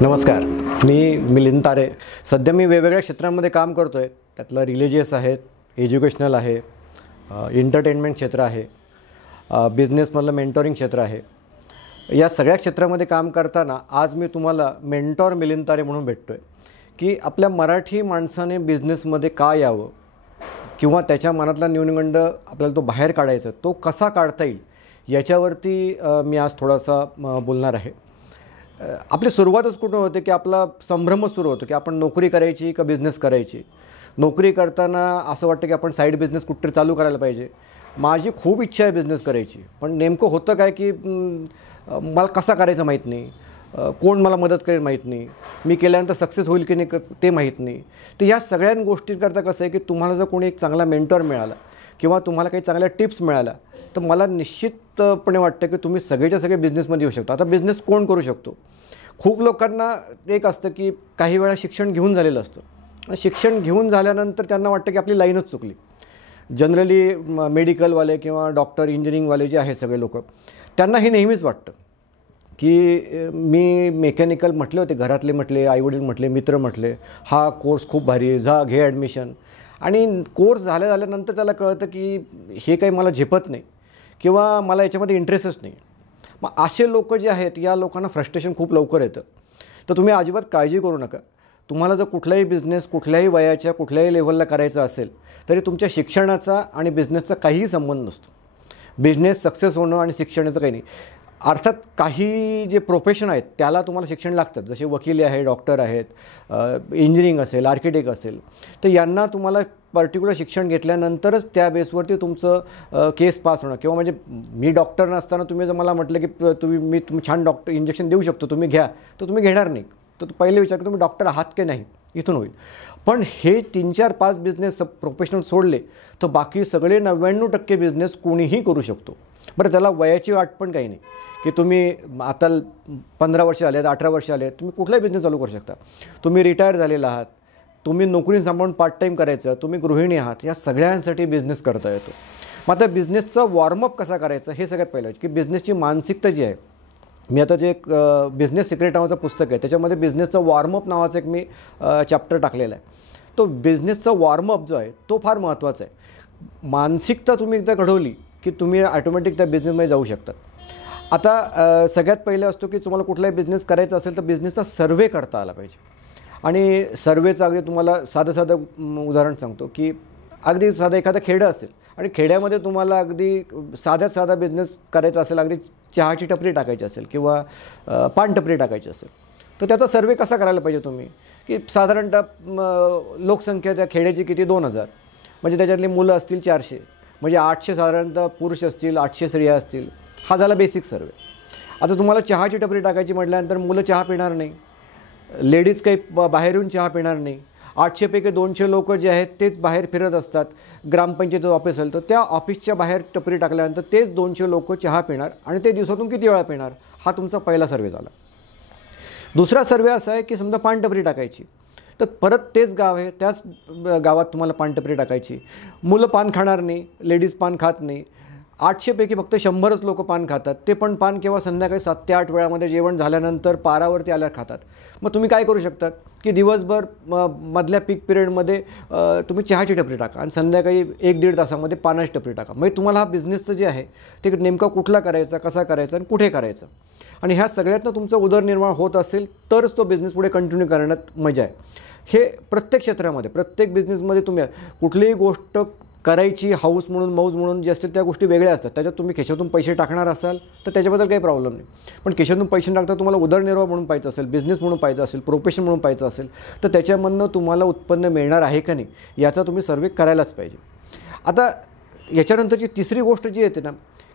नमस्कार, मी मिलिंद तारे. सध्या मी वेगवेगळ्या क्षेत्रांमध्ये काम करतो आहे. त्यातलं रिलिजियस आहे, एज्युकेशनल आहे, एंटरटेनमेंट क्षेत्र आहे, बिझनेसमधलं मेंटॉरिंग क्षेत्र आहे. या सगळ्या क्षेत्रामध्ये काम करताना आज मी तुम्हाला मेंटॉर मिलिंद तारे म्हणून भेटतो आहे की आपल्या मराठी माणसाने बिझनेसमध्ये का यावं किंवा त्याच्या मनातला न्यूनगंड आपल्याला तो बाहेर काढायचा, तो कसा काढता येईल याच्यावरती मी आज थोडासा बोलणार आहे. आपली सुरुवातच कुठं होते की आपला संभ्रमच सुरू होतो की आपण नोकरी करायची का बिझनेस करायची. नोकरी करताना असं वाटतं की आपण साईड बिझनेस कुठेतरी चालू करायला पाहिजे. माझी खूप इच्छा आहे बिझनेस करायची, पण नेमकं होतं काय की मला कसा करायचं माहीत नाही, कोण मला मदत करेल माहीत नाही, मी केल्यानंतर सक्सेस होईल की नाही ते माहीत नाही. तर या सगळ्या गोष्टींकरता कसं आहे की तुम्हाला जर कोणी एक चांगला मेंटॉर मिळाला किंवा तुम्हाला काही चांगल्या टिप्स मिळाल्या तर मला निश्चितपणे वाटतं की तुम्ही सगळेच्या सगळे बिझनेसमध्ये येऊ शकता. आता बिझनेस कोण करू शकतो? खूप लोकांना एक असतं की काही वेळा शिक्षण घेऊन झालेलं असतं आणि शिक्षण घेऊन झाल्यानंतर त्यांना वाटतं की आपली लाईनच चुकली. जनरली मेडिकलवाले किंवा डॉक्टर, इंजिनिअरिंगवाले जे आहेत सगळे लोक, त्यांना हे नेहमीच वाटतं की मी मेकॅनिकल म्हटले होते, घरातले म्हटले, आईवडील म्हटले, मित्र म्हटले, हा कोर्स खूप भारी आहे, जा घे ॲडमिशन. आणि कोर्स झाल्यानंतर त्याला कळतं की हे काही मला झेपत नाही किंवा मला याच्यामध्ये इंटरेस्टच नाही. मग असे लोक जे आहेत या लोकांना फ्रस्ट्रेशन खूप लवकर येतं. तर तुम्ही अजिबात काळजी करू नका. तुम्हाला जर कुठलाही बिझनेस कुठल्याही वयाच्या कुठल्याही लेव्हलला करायचा असेल तरी तुमच्या शिक्षणाचा आणि बिझनेसचा काहीही संबंध नसतो. बिझनेस सक्सेस होणं आणि शिक्षणाचं काही नाही. अर्थात काही जे प्रोफेशन आहेत त्याला तुम्हाला शिक्षण लागतं, जसे वकील आहे, डॉक्टर आहेत, इंजिनिअरिंग असेल, आर्किटेक्ट असेल, तर यांना तुम्हाला पर्टिक्युलर शिक्षण घेतल्यानंतरच त्या बेसवरती तुमचं केस पास होणं. किंवा म्हणजे मी डॉक्टर नसताना तुम्ही जर मला म्हटलं की तुम्ही छान डॉक्टर इंजेक्शन देऊ शकतो, तुम्ही घ्या, तर तुम्ही घेणार नाही. तर पहिले विचार की तुम्ही डॉक्टर आहात की नाही, इथून होईल. पण हे 3-4-5 बिझनेस प्रोफेशनल सोडले तर बाकी सगळे 99% बिझनेस कोणीही करू शकतो. बरं, त्याला वयाची वाट पण काही नाही की तुम्ही आता 15 वर्ष आले आहेत, 18 वर्ष आले आहेत, तुम्ही कुठलाही बिझनेस चालू करू शकता. तुम्ही रिटायर झालेला आहात, तुम्ही नोकरी सांभाळून पार्ट टाईम करायचं, तुम्ही गृहिणी आहात, या सगळ्यांसाठी बिझनेस करता येतो. मग आता बिझनेसचा वॉर्मअप कसा करायचा हे सगळ्यात पहिलं की बिझनेसची मानसिकता जी आहे. मी आता जे एक बिझनेस सिक्रेट नावाचं पुस्तक आहे त्याच्यामध्ये बिझनेसचा वॉर्मअप नावाचं एक मी चॅप्टर टाकलेला आहे. तो बिझनेसचा वॉर्मअप जो आहे तो फार महत्त्वाचा आहे. मानसिकता तुम्ही एकदा घडवली की तुम्ही ऑटोमॅटिक त्या बिझनेसमध्ये जाऊ शकता. आता सगळ्यात पहिलं असतो की तुम्हाला कुठलाही बिझनेस करायचा असेल तर बिझनेसचा सर्वे करता आला पाहिजे. आणि सर्वेचं अगदी तुम्हाला साधं उदाहरण सांगतो की अगदी साधं एखादं खेडं असेल आणि खेड्यामध्ये तुम्हाला अगदी साध्यात साधा बिझनेस करायचा असेल, अगदी चहाची टपरी टाकायची असेल किंवा पान टपरी टाकायची असेल, तर त्याचा सर्वे कसा करायला पाहिजे तुम्ही की साधारणतः लोकसंख्या त्या खेड्याची किती 2000, म्हणजे त्याच्यातली मुलं असतील 400, म्हणजे 800 साधारणतः पुरुष असतील, 800 स्त्रिया असतील. हा झाला बेसिक सर्वे. आता तुम्हाला चहाची टपरी टाकायची म्हटल्यानंतर मुलं चहा पिणार नाही, लेडीज काही बाहेरून चहा पिणार नाही. 800 पैकी 200 लोक जे आहेत तेच बाहेर फिरत असतात. ग्रामपंचायतीचं ऑफिस असेल तर त्या ऑफिसच्या बाहेर टपरी टाकल्यानंतर तेच 200 लोक चहा पिणार आणि ते दिवसातून किती वेळा पिणार. हा तुमचा पहिला सर्वे झाला. दुसरा सर्वे असा आहे की समजा पानटपरी टाकायची, तर परत तेच गाव आहे, त्याच गावात तुम्हाला पानटपरी टाकायची. मुलं पान खाणार नाही, लेडीज पान खात नाही. 800 पैकी फक्त 100च लोक पान खातात, ते पण पान केव्हा संध्याकाळी 7 ते 8 वेळामध्ये जेवण झाल्यानंतर पारावरती आल्यावर खातात. मग तुम्ही काय करू शकता की दिवसभर मधल्या पीक पिरियडमध्ये तुम्ही चहाची टपरी टाका आणि संध्याकाळी 1-1.5 तासामध्ये पानाची टपरी टाका. म्हणजे तुम्हाला हा बिझनेसचं जे आहे ते नेमका कुठला करायचा, कसा करायचा आणि कुठे करायचा, आणि ह्या सगळ्यातनं तुमचं उदरनिर्वाह होत असेल तरच तो बिझनेस पुढे कंटिन्यू करण्यात मजा आहे. हे प्रत्येक क्षेत्रामध्ये, प्रत्येक बिझनेसमध्ये तुम्ही कुठलीही गोष्ट करायची हाऊस म्हणून, मौज म्हणून जे असतील त्या गोष्टी वेगळ्या असतात. त्याच्यात तुम्ही खिशातून पैसे टाकणार असाल तर त्याच्याबद्दल काही प्रॉब्लेम नाही. पण खिशातून पैसे टाकता तुम्हाला उदरनिर्वाह म्हणून पाहिजे असेल, बिझनेस म्हणून पाहिजे असेल, प्रोफेशन म्हणून पाहिजे असेल, तर त्याच्यामधनं तुम्हाला उत्पन्न मिळणार आहे का नाही याचा तुम्ही सर्वे करायलाच पाहिजे. आता याच्यानंतरची तिसरी गोष्ट जी येते ना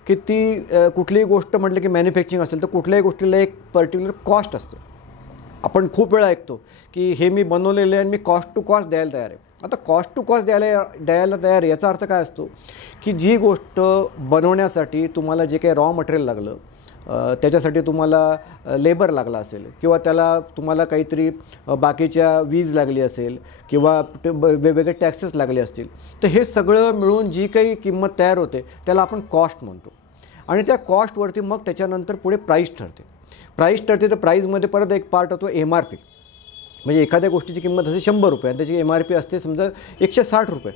की ती कुठलीही गोष्ट म्हटलं की मॅन्युफॅक्चरिंग असेल तर कुठल्याही गोष्टीला एक पर्टिक्युलर कॉस्ट असते. आपण खूप वेळा ऐकतो की हे मी बनवलेलं आहे आणि मी कॉस्ट टू कॉस्ट द्यायला तयार आहे. आता कॉस्ट टू कॉस्ट द्यायला तयार, याचा अर्थ काय असतो की जी गोष्ट बनवण्यासाठी तुम्हाला जे काही रॉ मटेरियल लागलं, त्याच्यासाठी तुम्हाला लेबर लागला असेल किंवा त्याला तुम्हाला काहीतरी बाकीच्या वीज लागली असेल किंवा वेगवेगळे टॅक्सेस लागले असतील, तर हे सगळं मिळून जी काही किंमत तयार होते त्याला आपण कॉस्ट म्हणतो. आणि त्या कॉस्टवरती मग त्याच्यानंतर पुढे प्राईस ठरते. प्राईस ठरते तर प्राईजमध्ये परत एक पार्ट होतो MRP. म्हणजे एखाद्या गोष्टीची किंमत असते 100 रुपये आणि त्याची MRP असते समजा 160 रुपये.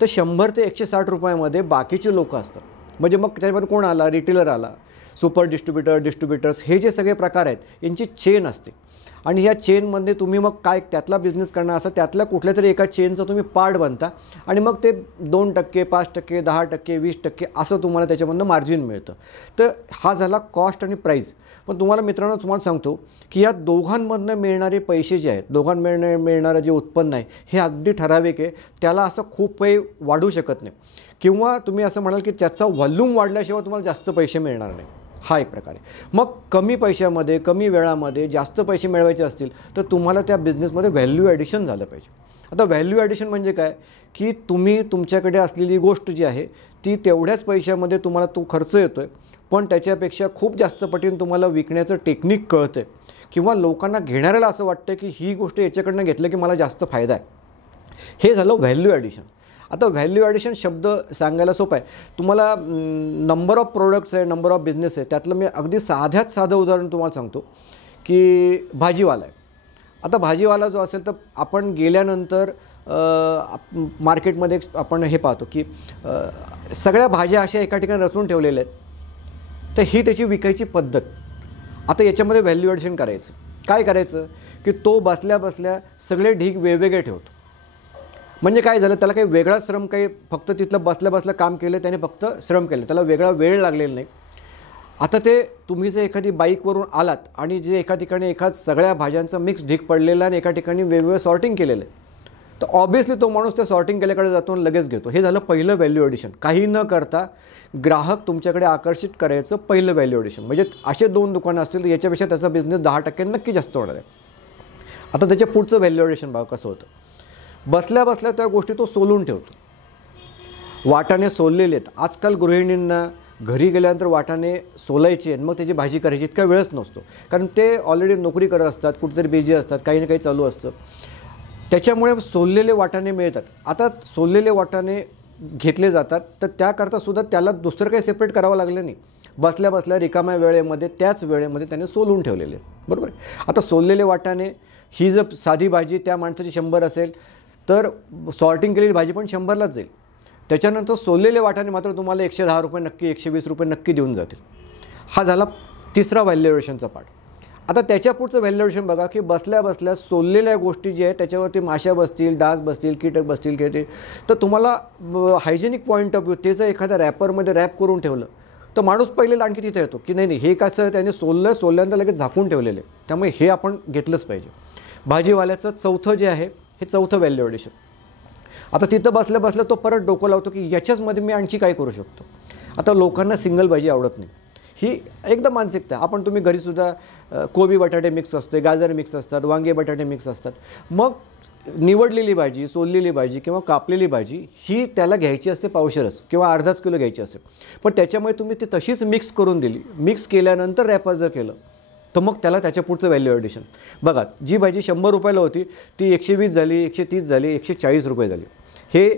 तर 100 ते 160 रुपयामध्ये बाकीचे लोक असतात. म्हणजे मग त्याच्यामध्ये कोण आला, रिटेलर आला, सुपर डिस्ट्रीब्युटर्स, हे जे सगळे प्रकार आहेत यांची चेन असते. आणि या चेनमध्ये तुम्ही मग काय त्यातला बिझनेस करणार असा त्यातल्या कुठल्या तरी एका चेनचा तुम्ही पार्ट बनता आणि मग ते 2%, 5%, 10%, 20% असं तुम्हाला त्याच्यामधनं मार्जिन मिळतं. तर हा झाला कॉस्ट आणि प्राईस. पण तुम्हाला मित्रांनो तुम्हाला सांगतो की या दोघांमधनं मिळणारे पैसे जे आहेत, दोघांमधनं मिळणारं जे उत्पन्न आहे हे अगदी ठराविक आहे. त्याला असं खूप काही वाढू शकत नाही. किंवा तुम्ही असं म्हणाल की त्याचा व्हॉल्यूम वाढल्याशिवाय तुम्हाला जास्त पैसे मिळणार नाही. हा एक प्रकार आहे. मग कमी पैशामध्ये, कमी वेळामध्ये जास्त पैसे मिळवायचे असतील तर तुम्हाला त्या बिझनेसमध्ये व्हॅल्यू ॲडिशन झालं पाहिजे. आता व्हॅल्यू ॲडिशन म्हणजे काय की तुम्ही तुमच्याकडे असलेली गोष्ट जी आहे ती तेवढ्याच पैशामध्ये तुम्हाला तो खर्च येतो आहे, पण त्याच्यापेक्षा खूप जास्त पटीने तुम्हाला विकण्याचं टेक्निक कळतं आहे किंवा लोकांना घेणाऱ्याला असं वाटतं की ही गोष्ट याच्याकडनं घेतलं की मला जास्त फायदा आहे. हे झालं व्हॅल्यू ॲडिशन. आता व्हॅल्यू ॲडिशन शब्द सांगायला सोपं आहे. तुम्हाला नंबर ऑफ प्रोडक्ट्स आहे, नंबर ऑफ बिझनेस आहे, त्यातलं मी अगदी साध्यात साधं उदाहरण तुम्हाला सांगतो की भाजीवाला आहे. आता भाजीवाला जो असेल तर आपण गेल्यानंतर मार्केटमध्ये आपण हे पाहतो की सगळ्या भाज्या अशा एका ठिकाणी रचून ठेवलेल्या आहेत. तर ही त्याची विकायची पद्धत. आता याच्यामध्ये व्हॅल्यू ॲडिशन करायचं. काय करायचं की तो बसल्या बसल्या सगळे ढीग वेगवेगळे ठेवतो. म्हणजे काय झालं, त्याला काही वेगळा श्रम, काही फक्त तिथलं बसल्या बसल्या काम केलं, त्याने फक्त श्रम केलं, त्याला वेगळा वेळ लागलेला नाही. आता ते तुम्ही जर एखादी बाईकवरून आलात आणि जे एका ठिकाणी सगळ्या भाज्यांचं मिक्स ढीग पडलेलं आणि एका ठिकाणी वेगवेगळं सॉर्टिंग केलेलं आहे, तर ऑब्व्हियसली तो माणूस त्या सॉर्टिंग केल्याकडे जातो आणि लगेच घेतो. हे झालं पहिलं व्हॅल्यू ॲडिशन. काही न करता ग्राहक तुमच्याकडे आकर्षित करायचं पहिलं व्हॅल्यू ॲडिशन. म्हणजे असे 2 दुकानं असतील तर याच्यापेक्षा त्याचा बिझनेस 10% नक्की जास्त होणार आहे. आता त्याच्या पुढचं व्हॅल्यू ॲडिशन बघा कसं होतं. बसल्या बसल्या त्या गोष्टी तो सोलून ठेवतो. वाटाणे सोललेले आहेत. आजकाल गृहिणींना घरी गेल्यानंतर वाटाणे सोलायचे आणि मग त्याची भाजी करायची इतका वेळच नसतो, कारण ते ऑलरेडी नोकरी करत असतात, कुठेतरी बिझी असतात, काही ना काही चालू असतं. त्याच्यामुळे सोललेले वाटाणे मिळतात. आता सोललेले वाटाणे घेतले जातात तर त्याकरता सुद्धा त्याला दुसरं काही सेपरेट करावं लागलं नाही. बसल्या बसल्या रिकाम्या वेळेमध्ये त्याच वेळेमध्ये त्याने सोलून ठेवलेले, बरोबर आहे. आता सोललेले वाटाणे ही जर साधी भाजी त्या माणसाची 100 असेल तर सॉर्टिंग केलेली भाजी पण 100लाच जाईल. त्याच्यानंतर सोललेले वाटाणे मात्र तुम्हाला 110 रुपये नक्की, 120 रुपये नक्की देऊन जातील. हा झाला तिसरा व्हॅल्यू ॲडिशनचा पार्ट. आता त्याच्या पुढचं व्हॅल्यू ॲडिशन बघा की बसल्या बसल्या सोललेल्या गोष्टी जी आहेत त्याच्यावरती माश्या बसतील, डास बसतील, कीटक बसतील, तर तुम्हाला हायजेनिक पॉईंट ऑफ व्ह्यू ते जर एखाद्या रॅपरमध्ये रॅप करून ठेवलं तर माणूस पहिले आणखी तिथे येतो की नाही हे कसं त्याने सोलल्यानंतर लगेच झाकून ठेवलेलं आहे, त्यामुळे हे आपण घेतलंच पाहिजे. भाजीवाल्याचं चौथं जे आहे हे चौथं व्हॅल्यू ॲडिशन. आता तिथं बसल्या बसल्या तो परत डोकं लावतो की याच्याचमध्ये मी आणखी काय करू शकतो. आता लोकांना सिंगल भाजी आवडत नाही, ही एकदम मानसिकता. आपण तुम्ही घरीसुद्धा कोबी बटाटे मिक्स असते, गाजर मिक्स असतात, वांगे बटाटे मिक्स असतात. मग निवडलेली भाजी, सोललेली भाजी किंवा कापलेली भाजी ही त्याला घ्यायची असते पावशेरच किंवा अर्धाच किलो घ्यायची असते. पण त्याच्यामुळे तुम्ही ती तशीच मिक्स करून दिली, मिक्स केल्यानंतर रॅपर जर केलं तर मग त्याला त्याच्या पुढचं व्हॅल्यू ॲडिशन. बघा जी भाजी 100 रुपयाला होती ती 120 झाली, 130 झाली, 140 रुपये झाली. हे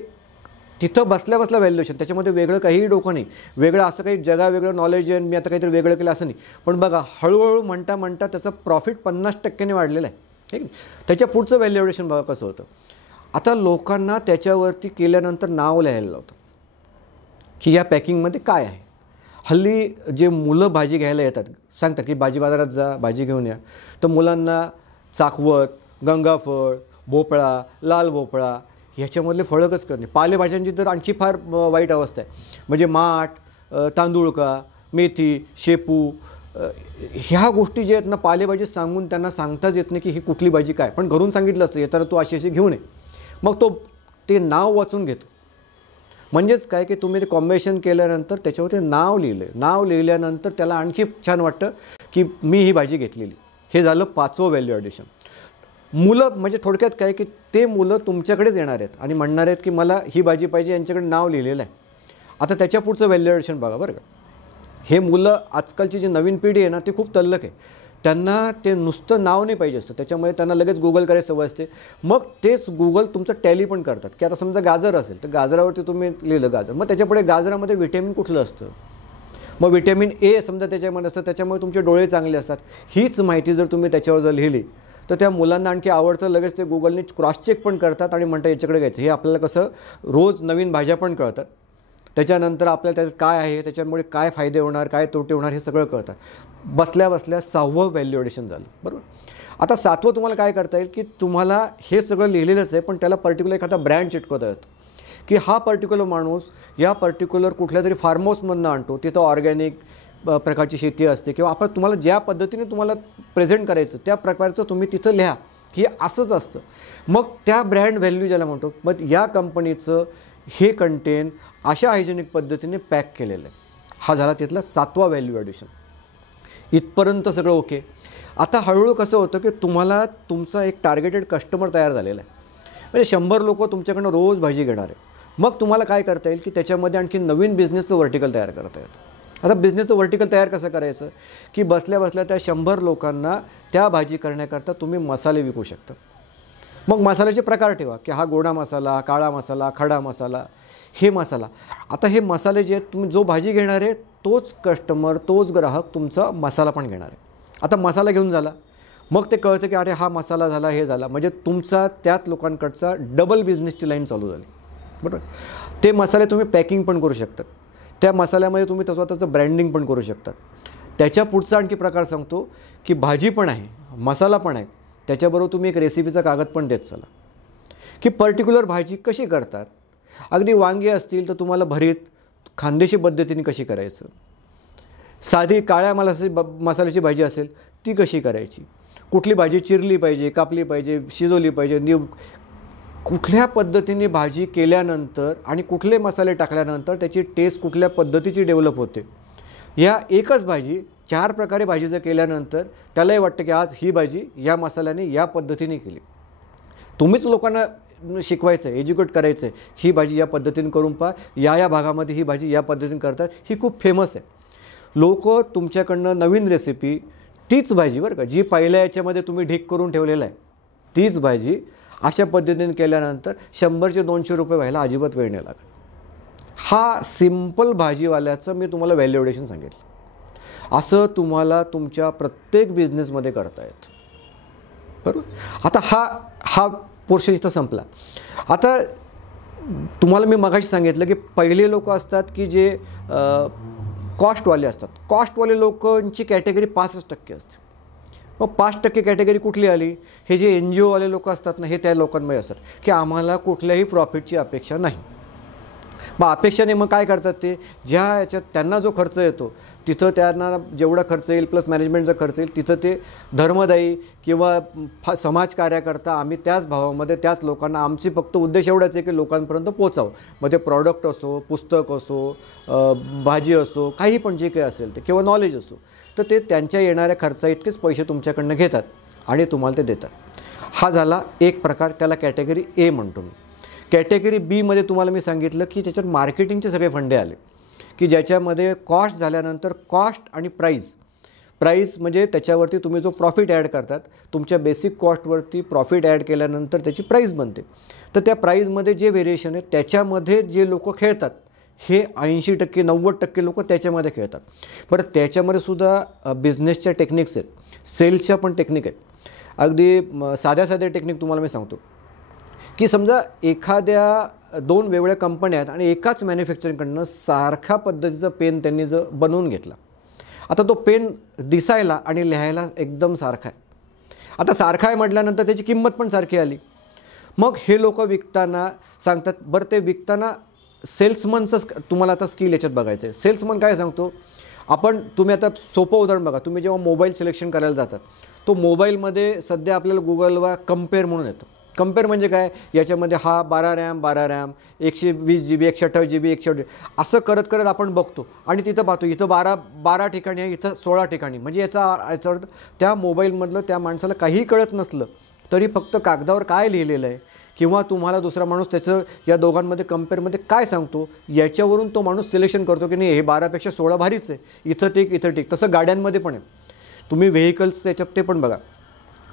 तिथं बसल्या बसल्या व्हॅल्युएशन. त्याच्यामध्ये वेगळं काहीही डोकं नाही, वेगळं असं काही वेगळं नॉलेज आहे मी आता काहीतरी वेगळं केलं असं नाही. पण बघा हळूहळू म्हणता म्हणता त्याचं प्रॉफिट 50%ने वाढलेलं आहे. ठीक आहे. त्याच्या पुढचं व्हॅल्यू ॲडिशन बघा कसं होतं. आता लोकांना त्याच्यावरती केल्यानंतर नाव लिहायला लावतं की या पॅकिंगमध्ये काय आहे. हल्ली जे मुलं भाजी घ्यायला येतात सांगतात की भाजी बाजारात जा, भाजी घेऊन या. तर मुलांना चाकवत, गंगाफळ, भोपळा, लाल भोपळा ह्याच्यामधले फळकच करणे. पालेभाज्यांची तर आणखी फार वाईट अवस्था आहे. म्हणजे माठ, तांदूळका, मेथी, शेपू ह्या गोष्टी जे आहेत ना पालेभाजी सांगून त्यांना सांगताच येत नाही की ही कुठली भाजी काय. पण घरून सांगितलं असतं येताना तू अशी अशी घेऊन ये. मग तो ते नाव वाचून घेतो. म्हणजेच काय की तुम्ही ते कॉम्बिनेशन केल्यानंतर त्याच्यावर ते नाव लिहिलं आहे. नाव लिहिल्यानंतर त्याला आणखी छान वाटतं की मी ही भाजी घेतलेली. हे झालं 5वं व्हॅल्यू ॲडिशन. मुलं म्हणजे थोडक्यात काय की ते मुलं तुमच्याकडेच येणार आहेत आणि म्हणणार आहेत की मला ही भाजी पाहिजे, यांच्याकडे नाव लिहिलेलं आहे. आता त्याच्या पुढचं व्हॅल्यू ॲडिशन बघा बरं का. हे मुलं आजकालची जी नवीन पिढी आहे ना ती खूप तल्लक आहे. त्यांना ते नुसतं नाव नाही पाहिजे असतं, त्याच्यामुळे त्यांना लगेच गुगल करायची सवय असते. मग तेच गुगल तुमचं टॅली पण करतात की आता समजा गाजर असेल तर गाजरावरती तुम्ही लिहिलं गाजर, मग त्याच्यापुढे गाजरामध्ये व्हिटॅमिन कुठलं असतं. मग व्हिटॅमिन ए समजा त्याच्यामध्ये असतं, त्याच्यामुळे तुमचे डोळे चांगले असतात. हीच माहिती जर तुम्ही त्याच्यावर जर लिहिली तर त्या मुलांना आणखी आवडतं. लगेच ते गुगलने क्रॉस चेक पण करतात आणि म्हणतात याच्याकडे घ्यायचं. हे आपल्याला कसं रोज नवीन भाज्या पण कळतात, त्याच्यानंतर आपल्याला त्याच्यात काय आहे, त्याच्यामुळे काय फायदे होणार, काय तोटे होणार, हे सगळं कळतं. बसल्या बसल्या 6वं व्हॅल्युएशन झालं, बरोबर. आता 7वं तुम्हाला काय करता येईल की तुम्हाला हे सगळं लिहिलेलंच आहे, पण त्याला पर्टिक्युलर एखादा ब्रँड चिटकवता येतो की हा पर्टिक्युलर माणूस या पर्टिक्युलर कुठल्या तरी फार्म हाऊसमधनं आणतो, तिथं ऑर्गॅनिक प्रकारची शेती असते, किंवा आपण तुम्हाला ज्या पद्धतीने तुम्हाला प्रेझेंट करायचं त्या प्रकारचं तुम्ही तिथं लिहा की असंच असतं. मग त्या ब्रँड व्हॅल्यू ज्याला म्हणतो, मग या कंपनीचं हे कंटेंट अशा हायजेनिक पद्धतीने पॅक केलेलं आहे. हा झाला तिथला 7वा व्हॅल्यू ॲडिशन. इथपर्यंत सगळं ओके. आता हळूहळू कसं होतं की तुम्हाला तुमचा एक टार्गेटेड कस्टमर तयार झालेला आहे, म्हणजे 100 लोक तुमच्याकडनं रोज भाजी घेणार आहे. मग तुम्हाला काय करता येईल की त्याच्यामध्ये आणखी नवीन बिझनेसचं व्हर्टिकल तयार करता येतं. आता बिझनेसचं व्हर्टिकल तयार कसं करायचं की बसल्या बसल्या त्या 100 लोकांना त्या भाजी करण्याकरता तुम्ही मसाले विकू शकता. मग मसाल्याचे प्रकार ठेवा की हा गोडा मसाला, काळा मसाला, खडा मसाला, हे मसाला. आता हे मसाले जे आहेत, तुम्ही जो भाजी घेणार आहे तोच कस्टमर, तोच ग्राहक तुमचा मसाला पण घेणार आहे. आता मसाला घेऊन झाला, मग ते कळतं की अरे हा मसाला झाला, हे झाला, म्हणजे तुमचा त्याच लोकांकडचा डबल बिझनेसची लाईन चालू झाली, बरोबर. ते मसाले तुम्ही पॅकिंग पण करू शकता, त्या मसाल्यामध्ये तुम्ही स्वतःचं ब्रँडिंग पण करू शकता. त्याच्या पुढचा आणखी प्रकार सांगतो की भाजी पण आहे, मसाला पण आहे, त्याच्याबरोबर तुम्ही एक रेसिपीचा कागद पण देत चला की पर्टिक्युलर भाजी कशी करतात. अगदी वांगे असतील तर तुम्हाला भरीत खानदेशी पद्धतीने कशी करायचं, साधी काळ्या मसाल्याची भाजी असेल ती कशी करायची, कुठली भाजी चिरली पाहिजे, कापली पाहिजे, शिजवली पाहिजे, कुठल्या पद्धतीने भाजी केल्यानंतर आणि कुठले मसाले टाकल्यानंतर त्याची टेस्ट कुठल्या पद्धतीची डेव्हलप होते. या एकच भाजी 4 प्रकारे भाजी जर केल्यानंतर त्यालाही वाटतं की आज ही भाजी या मसाल्याने या पद्धतीने केली. तुम्हीच लोकांना शिकवायचं आहे, एज्युकेट करायचं आहे, ही भाजी या पद्धतीने करून पहा, या भागामध्ये ही भाजी या पद्धतीने करतात, ही खूप फेमस आहे. लोक तुमच्याकडनं नवीन रेसिपी, तीच भाजी बरं का, जी पहिल्या याच्यामध्ये तुम्ही ढीक करून ठेवलेलं आहे, तीच भाजी अशा पद्धतीने केल्यानंतर 100चे 200 रुपये व्हायला अजिबात वेळ नाही लागत. हा सिम्पल भाजीवाल्याचं मी तुम्हाला व्हॅल्यू ॲडिशन सांगितलं. असं तुम्हाला तुमच्या प्रत्येक बिझनेसमध्ये करता येतं, बरोबर. आता हा पोर्शन इथं संपला. आता तुम्हाला मी मगाशी सांगितलं की पहिले लोक असतात की जे कॉस्टवाले असतात. कॉस्टवाले लोकांची कॅटेगरी 5% असते. मग 5% कॅटेगरी कुठली आली, हे जे NGO वाले लोक असतात ना, हे त्या लोकांमध्ये असतात की आम्हाला कुठल्याही प्रॉफिटची अपेक्षा नाही. मग अपेक्षाने मग काय करतात ते, ज्या याच्यात त्यांना जो खर्च येतो तिथं त्यांना जेवढा खर्च येईल प्लस मॅनेजमेंटचा खर्च येईल तिथं ते धर्मदायी किंवा समाजकार्याकरता आम्ही त्याच भावामध्ये त्याच लोकांना, आमची फक्त उद्देश एवढाच आहे की लोकांपर्यंत पोचावं. मग ते प्रॉडक्ट असो, पुस्तक असो, भाजी असो, काही पण जे काही असेल ते, किंवा नॉलेज असो, तर ते त्यांच्या येणाऱ्या खर्चा इतकेच पैसे तुमच्याकडनं घेतात आणि तुम्हाला ते देतात. हा झाला एक प्रकार, त्याला कॅटेगरी ए म्हणतो मी. कॅटेगरी बीमध्ये तुम्हाला मी सांगितलं की त्याच्यात मार्केटिंगचे सगळे फंडे आले की ज्याच्यामध्ये कॉस्ट झाल्यानंतर कॉस्ट आणि प्राईस म्हणजे त्याच्यावरती तुम्ही जो प्रॉफिट ॲड करतात, तुमच्या बेसिक कॉस्टवरती प्रॉफिट ॲड केल्यानंतर त्याची प्राईस बनते. तर त्या प्राईजमध्ये जे व्हेरिएशन आहे त्याच्यामध्ये जे लोक खेळतात हे 80% 90% लोक त्याच्यामध्ये खेळतात. बरं, त्याच्यामध्ये सुद्धा बिझनेसच्या टेक्निक्स आहेत, सेल्सच्या पण टेक्निक आहेत. अगदी साध्या टेक्निक तुम्हाला मी सांगतो की समजा एखाद्या 2 वेगवेगळ्या कंपन्या आहेत आणि एकाच मॅन्युफॅक्चरिंगकडनं सारख्या पद्धतीचा पेन त्यांनी जर बनवून घेतला. आता तो पेन दिसायला आणि लिहायला एकदम सारखा आहे. आता सारखा आहे म्हटल्यानंतर त्याची किंमत पण सारखी आली. मग हे लोक विकताना सांगतात, बरं ते विकताना सेल्समनचं तुम्हाला आता स्किल याच्यात बघायचं आहे. सेल्समन काय सांगतो, तुम्ही आता सोपं उदाहरण बघा, तुम्ही जेव्हा मोबाईल सिलेक्शन करायला जातात, तो मोबाईलमध्ये सध्या आपल्याला गुगलवर कम्पेअर म्हणून येतं. कम्पेअर म्हणजे काय, याच्यामध्ये हा 12 रॅम 120 GB 128 GB 128 असं करत करत आपण बघतो आणि तिथं पाहतो इथं 12 ठिकाणी आहे, इथं 16 ठिकाणी. म्हणजे याचा अर्थ त्या मोबाईलमधलं त्या माणसाला काहीही कळत नसलं तरी फक्त कागदावर काय लिहिलेलं आहे किंवा तुम्हाला दुसरा माणूस त्याचं या दोघांमध्ये कम्पेअरमध्ये काय सांगतो याच्यावरून तो माणूस सिलेक्शन करतो की नाही हे 12पेक्षा 16 भारीच आहे, इथं ठीक. तसं गाड्यांमध्ये पण आहे. तुम्ही व्हेकल्स याच्यात ते पण बघा.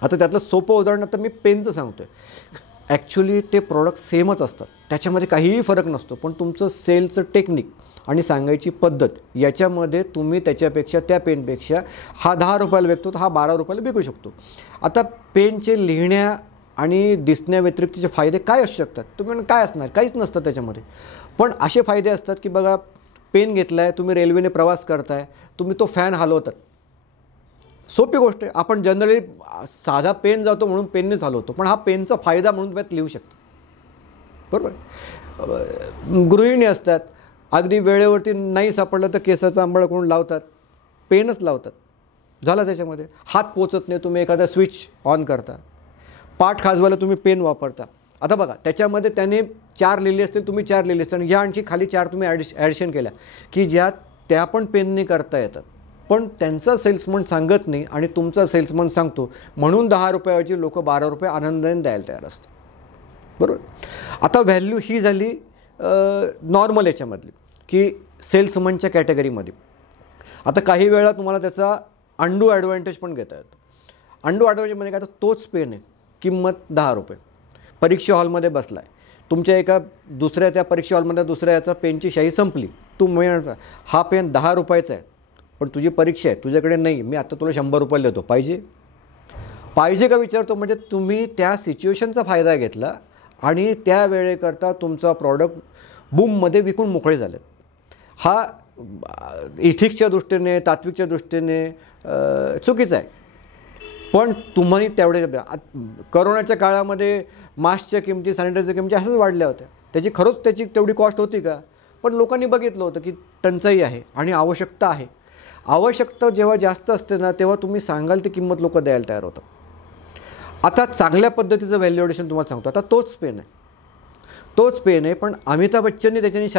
आता त्यातलं सोपं उदाहरण आता मी पेनचं सांगतो आहे. ॲक्च्युली ते प्रॉडक्ट सेमच असतात, त्याच्यामध्ये काहीही फरक नसतो, पण तुमचं सेलचं टेक्निक आणि सांगायची पद्धत याच्यामध्ये तुम्ही त्याच्यापेक्षा त्या पेनपेक्षा हा 10 रुपयाला विकतो तर हा 12 रुपयाला विकू शकतो. आता पेनचे लिहिण्या आणि दिसण्याव्यतिरिक्तचे फायदे काय असू शकतात? तुम्ही काय असणार? काहीच नसतं त्याच्यामध्ये. पण असे फायदे असतात की बघा, पेन घेतला आहे, तुम्ही रेल्वेने प्रवास करताय, तुम्ही तो फॅन हलवतात. सोपी गोष्ट आहे. आपण जनरली साधा पेन जातो म्हणून पेननेच हलवतो, पण हा पेनचा फायदा म्हणून त्यात लिहू शकतो. बरोबर. गृहिणी असतात, अगदी वेळेवरती नाही सापडलं तर केसाचा आंबळ करून लावतात, पेनच लावतात, झालं त्याच्यामध्ये. हात पोचत नाही, तुम्ही एखादा स्विच ऑन करता, पाठ खाजवायला तुम्ही पेन वापरता. आता बघा, त्याच्यामध्ये त्याने 4 लिहिले असतील, तुम्ही 4 लिहिले असतील, आणि या आणखी खाली 4 तुम्ही ॲडिशन केल्या की ज्या त्या पण पेनने करता येतात. पण त्यांचा सेल्समन सांगत नाही आणि तुमचा सेल्समन सांगतो, म्हणून 10 रुपयाची लोक 12 रुपये आनंदाने द्यायला तयार असतात. बरोबर. आता व्हॅल्यू ही झाली नॉर्मल याच्यामधली, की सेल्समनच्या कॅटेगरीमध्ये. आता काही वेळा तुम्हाला त्याचा अंडू ॲडव्हान्टेज पण घेता येतं. अंडू ॲडव्हान्टेज म्हणजे काय? तर तोच पेन आहे, किंमत 10 रुपये, परीक्षा हॉलमध्ये बसला आहे, तुमच्या एका दुसऱ्या त्या परीक्षा हॉलमध्ये दुसऱ्या याचा पेनची शाई संपली, तू म्हणता हा पेन 10 रुपयाचा आहे, पण तुझी परीक्षा आहे, तुझ्याकडे नाही, मी आता तुला 100 रुपये देतो, पाहिजे का विचारतो. म्हणजे तुम्ही त्या सिच्युएशनचा फायदा घेतला आणि त्या वेळेकरता तुमचा प्रॉडक्ट बूममध्ये विकून मोकळे झाले. हा इथिक्सच्या दृष्टीने, तात्विकच्या दृष्टीने चुकीचा आहे. पण तुम्ही तेवढे, करोनाच्या काळामध्ये मास्कच्या किमती, सॅनिटायझरच्या किमती अशाच वाढल्या होत्या. त्याची तेवढी कॉस्ट होती का? पण लोकांनी बघितलं होतं की टंचाई आहे आणि आवश्यकता आहे. आवश्यकता जेव्हा जास्त असते ना, तेव्हा तुम्ही सांगाल ती किंमत लोक द्यायला तयार होतात. आता चांगल्या पद्धतीचं व्हॅल्यू ॲडिशन तुम्हाला सांगतो. आता तोच पेन आहे, पण अमिताभ बच्चनने त्याच्यानी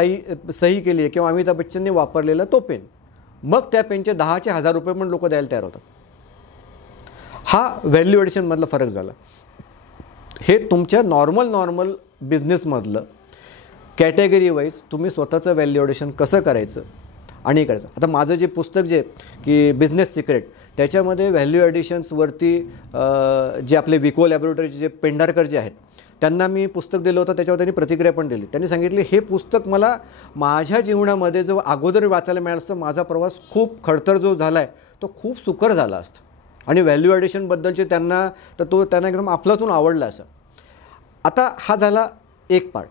सही केली आहे किंवा अमिताभ बच्चनने वापरलेला तो पेन, मग त्या पेनचे 10चे 1000 रुपये पण लोक द्यायला तयार होतात. हा व्हॅल्यू ॲडिशनमधला फरक झाला. हे तुमच्या नॉर्मल बिझनेसमधलं कॅटेगरी वाईज तुम्ही स्वतःचं व्हॅल्यू ॲडिशन कसं करायचं आणि करायचं. आता माझं जे पुस्तक जे की बिझनेस सिक्रेट, त्याच्यामध्ये व्हॅल्यू ॲडिशन्सवरती जे आपले विको लॅबोरेटरीचे जे पेंढारकर जे आहेत त्यांना मी पुस्तक दिलं होतं, त्याच्यावर त्यांनी प्रतिक्रिया पण दिली. त्यांनी सांगितले हे पुस्तक मला माझ्या जीवनामध्ये जो अगोदर वाचायला मिळालं असतं, माझा प्रवास खूप खडतर जो झाला आहे तो खूप सुकर झाला असता. आणि व्हॅल्यू ॲडिशनबद्दलचे त्यांना एकदम अफलातून आवडला असं. आता हा झाला एक पार्ट.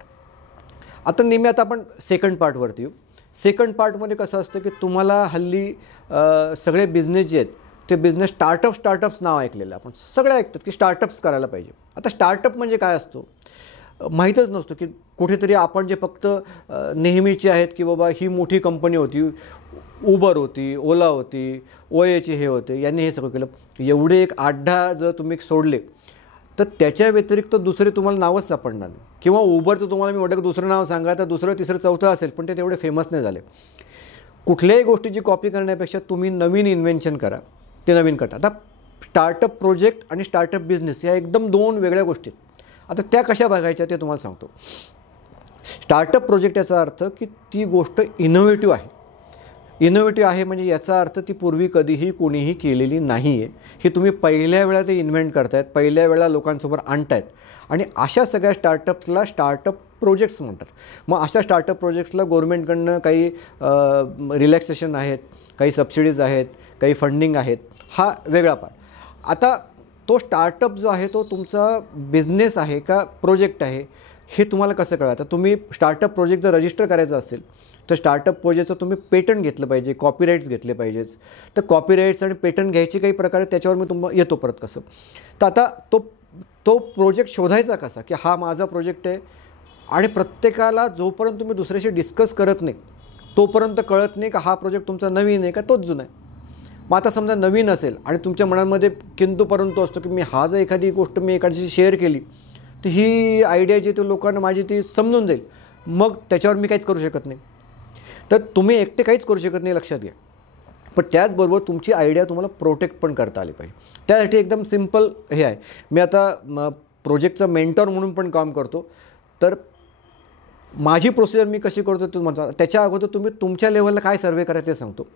आता आपण सेकंड पार्टवरती येऊ. सेकंड पार्टमध्ये कसं असतं की तुम्हाला हल्ली सगळे बिझनेस जे आहेत ते बिझनेस स्टार्टअप्स नाव ऐकलेलं आपण सगळे ऐकतात की स्टार्टअप्स करायला पाहिजे. आता स्टार्टअप म्हणजे काय असतो माहीतच नसतो. की कुठेतरी आपण जे फक्त नेहमीचे आहेत की बाबा ही मोठी कंपनी होती, उबर होती, ओला होती, ओएचे हे होते, यांनी हे सगळं केलं, एवढे एक 8-10 जर तुम्ही सोडले तर त्याच्या व्यतिरिक्त दुसरे तुम्हाला नावच सापडणार नाही. किंवा उबरचं तुम्हाला मी म्हटलं की दुसरं नाव सांगा तर दुसरं तिसरं चौथं असेल, पण ते तेवढे फेमस नाही झाले. कुठल्याही गोष्टीची कॉपी करण्यापेक्षा तुम्ही नवीन इन्व्हेन्शन करा, ते नवीन करता. आता स्टार्टअप प्रोजेक्ट आणि स्टार्टअप बिझनेस या एकदम 2 वेगळ्या गोष्टी आहेत. आता त्या कशा बघायच्या ते तुम्हाला सांगतो. स्टार्टअप प्रोजेक्ट याचा अर्थ की ती गोष्ट इनोव्हेटिव्ह आहे. इनोव्हेटिव्ह आहे म्हणजे याचा अर्थ ती पूर्वी कधीही कोणीही केलेली नाही आहे. ही तुम्ही पहिल्या वेळा ते इन्व्हेंट करतायत, पहिल्या वेळा लोकांसमोर आणतायत, आणि अशा सगळ्या स्टार्टअप्सला स्टार्टअप प्रोजेक्ट्स म्हणतात. मग अशा स्टार्टअप प्रोजेक्ट्सला गव्हर्नमेंटकडनं काही रिलॅक्सेशन आहेत, काही सबसिडीज आहेत, काही फंडिंग आहेत, हा वेगळा पार्ट. आता तो स्टार्टअप जो आहे तो तुमचा बिझनेस आहे का प्रोजेक्ट आहे हे तुम्हाला कसं कळतं. तुम्ही स्टार्टअप प्रोजेक्ट जर रजिस्टर करायचं असेल तर स्टार्टअप प्रोजेक्टचं तुम्ही पेटंट घेतलं पाहिजे, कॉपीराईट्स घेतले पाहिजेच. तर कॉपीराईट्स आणि पेटंट घ्यायचे काही प्रकार आहेत, त्याच्यावर मी तुम्हाला येतो परत कसं. तर आता तो प्रोजेक्ट शोधायचा कसा की हा माझा प्रोजेक्ट आहे, आणि प्रत्येकाला जोपर्यंत तुम्ही दुसऱ्याशी डिस्कस करत नाही तोपर्यंत कळत नाही का हा प्रोजेक्ट तुमचा नवीन आहे का तोच जुना आहे. मग आता समजा नवीन असेल आणि तुमच्या मनामध्ये किंतु परंतु असतो की मी हा जर एखादी गोष्ट मी एखाद्याशी शेअर केली तर ही आयडिया जी ती लोकांना माझी ती समजून जाईल, मग त्याच्यावर मी काहीच करू शकत नाही. तर तुम्ही एकटे काहीच करू शकत नाही, लक्षात घ्या. पण त्याचबरोबर तुमची आयडिया तुम्हाला प्रोटेक्ट पण करता आली पाहिजे. त्यासाठी एकदम सिम्पल हे आहे. मी आता प्रोजेक्टचा मेंटॉर म्हणून पण काम करतो. तर माझी प्रोसिजर मी कशी करतो ते म्हणतो. त्याच्या अगोदर तुम्ही तुमच्या लेवलला काय सर्वे करायचं ते सांगतो.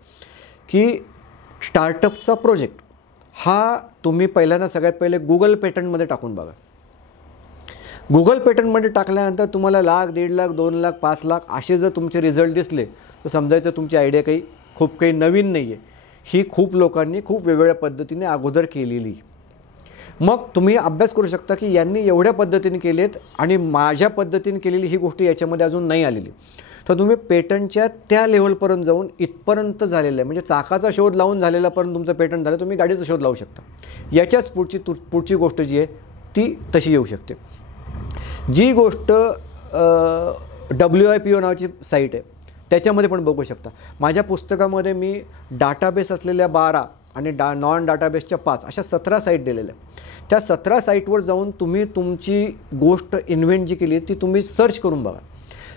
की स्टार्टअपचा प्रोजेक्ट हा तुम्ही पहिल्यांदा सगळ्यात पहिले गुगल पेटंटमध्ये टाकून बघा. गुगल पॅटर्नमध्ये टाकल्यानंतर तुम्हाला 1,00,000, 1,50,000, 2,00,000, 5,00,000 असे जर तुमचे रिझल्ट दिसले तर समजायचं तुमची आयडिया खूप काही नवीन नाही आहे. ही खूप लोकांनी खूप वेगवेगळ्या पद्धतीने अगोदर केलेली. मग तुम्ही अभ्यास करू शकता की यांनी एवढ्या पद्धतीने केलेत आणि माझ्या पद्धतीने केलेली ही गोष्ट याच्यामध्ये अजून नाही आलेली. तर तुम्ही पेटंटच्या त्या लेवलपर्यंत जाऊन इथपर्यंत झालेलं आहे, म्हणजे चाकाचा शोध लावून झालेलापर्यंत तुमचं पेटंट झालं, तुम्ही गाडीचा शोध लावू शकता. याच्याच पुढची गोष्ट जी आहे ती तशी येऊ शकते. जी गोष्ट WIPO नावाची साईट आहे त्याच्यामध्ये पण बघू शकता. माझ्या पुस्तकामध्ये मी डाटाबेस असलेल्या 12 आणि नॉन डाटाबेसच्या 5 अशा 17 साईट दिलेल्या. त्या 17 साईटवर जाऊन तुम्ही तुमची गोष्ट इन्व्हेंट जी केली ती तुम्ही सर्च करून बघा.